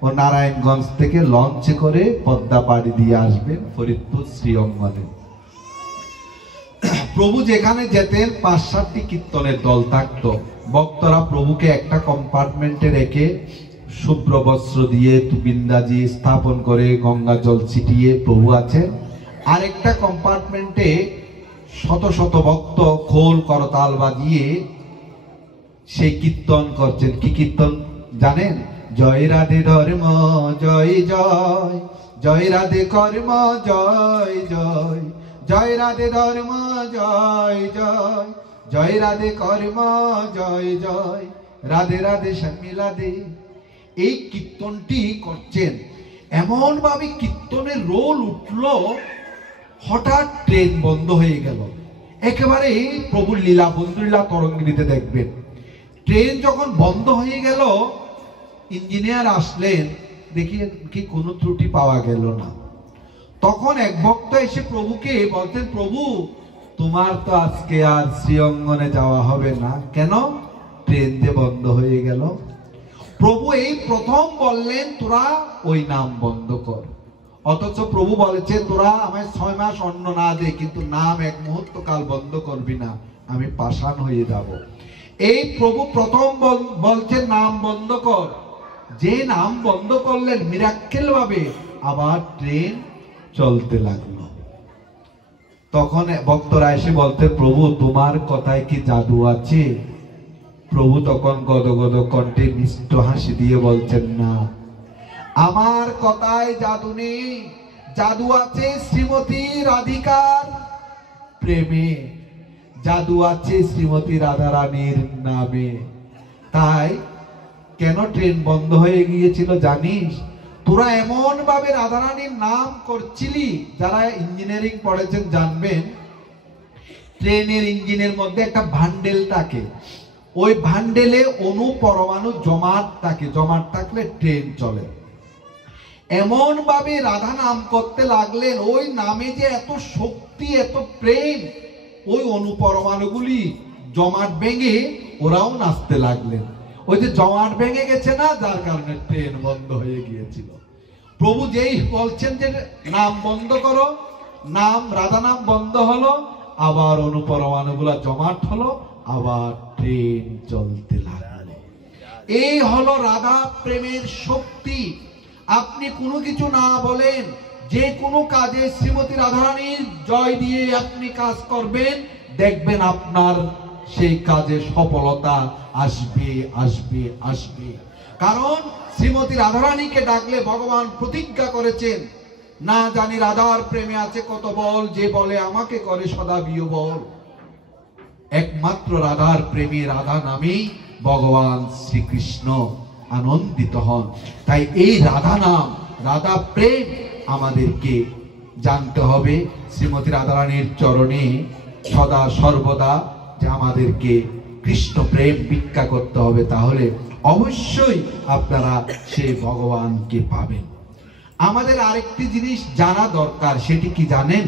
ও নারায়ণগঞ্জ থেকে লঞ্চে করে পদ্মা পাড়ি দিয়ে আসবেন ফরিদপুর শ্রীঅঙ্গনে। প্রভু যেখানে যেতেন ৫-৭টি কীর্তনের দল থাকত। ভক্তরা প্রভুকে একটা কম্পার্টমেন্টে রেখে শুভ্র বস্ত্র দিয়ে বিন্দাজি স্থাপন করে গঙ্গা জল ছিটিয়ে প্রভু আছেন। আরেকটা কম্পার্টমেন্টে শত শত ভক্ত খোল করতাল বাজিয়ে সেই কীর্তন করছেন। কি কীর্তন জানেন? জয় রাধে ধর্ম জয় জয়, জয় রাধে কর্ম জয় জয়, জয় রাধে ধর্ম জয় জয়, জয় রাধে কর্ম জয় জয়, রাধে রাধে শ্যামিলাধে। এই কীর্তনটি করছেন। এমন ভাবে কীর্তনের রোল উঠল, হঠাৎ ট্রেন বন্ধ হয়ে গেল। একেবারে প্রভুর লীলা, বন্ধুলীলা তরঙ্গিনীতে দেখবেন, ট্রেন যখন বন্ধ হয়ে গেল, ইঞ্জিনিয়ার আসলেন, দেখিয়ে কি কোনো ত্রুটি পাওয়া গেল না। তখন এক ভক্ত এসে প্রভুকে বলতেন, প্রভু তোমার তো আজকে আর শ্রীঅঙ্গনে যাওয়া হবে না। কেন? ট্রেন যে বন্ধ হয়ে গেল। প্রভু এই প্রথম বললেন, তোরা ওই নাম বন্ধ কর। অথচ প্রভু বলেছে, তোরা আমায় 6 মাস অন্ন না দে, কিন্তু নাম এক মুহূর্ত কাল বন্ধ করবি না, আমি পাষাণ হয়ে যাব। এই প্রভু প্রথম বলছেন নাম বন্ধ কর। যে নাম বন্ধ করলেন, মিরাক্কেল ভাবে আবার ট্রেন চলতে লাগলো। তখন ভক্তরা এসে বলতে, প্রভু তোমার কথায় কি জাদু আছে? প্রভু তখন গদগদ কণ্ঠে মিষ্ট হাসি দিয়ে বলছেন, না, আমার কথায় জাদু নেই, জাদু আছে শ্রীমতী রাধিকার প্রেমে, জাদু আছে শ্রীমতী রাধারানীর নামে। তাই কেন ট্রেন বন্ধ হয়ে গিয়েছিল জানিস? তোরা এমন ভাবে রাধারানীর নাম করছিলি, যারা ইঞ্জিনিয়ারিং পড়েছেন জানবেন, ট্রেনের ইঞ্জিনের মধ্যে একটা ভান্ডেল থাকে, ওই ভান্ডেলে অণু পরমাণু জমাট থাকে, জমাট থাকলে ট্রেন চলে। এমন ভাবে রাধা নাম করতে লাগলেন, ওই নামে যে এত শক্তি, এত প্রেম, ওই অনুপরমাণুগুলি জমাট ভেঙে ওরাও নাচতে লাগলেন। ওই যে জমাট ভেঙে গেছে না, যার কারণে ট্রেন বন্ধ হয়ে গিয়েছিল। প্রভু যেই বলছেন যে নাম বন্ধ করো, নাম রাধা নাম বন্ধ হলো, আবার অনুপরমাণুগুলা জমাট হলো, আবার ট্রেন চলতে লাগলো। এই হলো রাধা প্রেমের শক্তি। আপনি কোনো কিছু না বলেন, যে কোনো কাজে শ্রীমতী রাধারানীর জয় দিয়ে আপনি কাজ করবেন, দেখবেন আপনার সেই কাজে সফলতা আসবে আসবে আসবে। কারণ শ্রীমতী রাধারানীকে ডাকলে ভগবান প্রতিজ্ঞা করেছেন, না জানি রাধার প্রেমে আছে কত বল, যে বলে আমাকে করে সদা বিয়োবল। একমাত্র রাধার প্রেমে, রাধা নামেই ভগবান শ্রীকৃষ্ণ আনন্দিত হন। তাই এই রাধা নাম, রাধা প্রেম আমাদেরকে জানতে হবে। শ্রীমতী রাধারানীর চরণে সদা সর্বদা যে আমাদেরকে কৃষ্ণ প্রেম ভিক্ষা করতে হবে, তাহলে অবশ্যই আপনারা সেই ভগবানকে পাবেন। আমাদের আরেকটি জিনিস জানা দরকার, সেটি কি জানেন?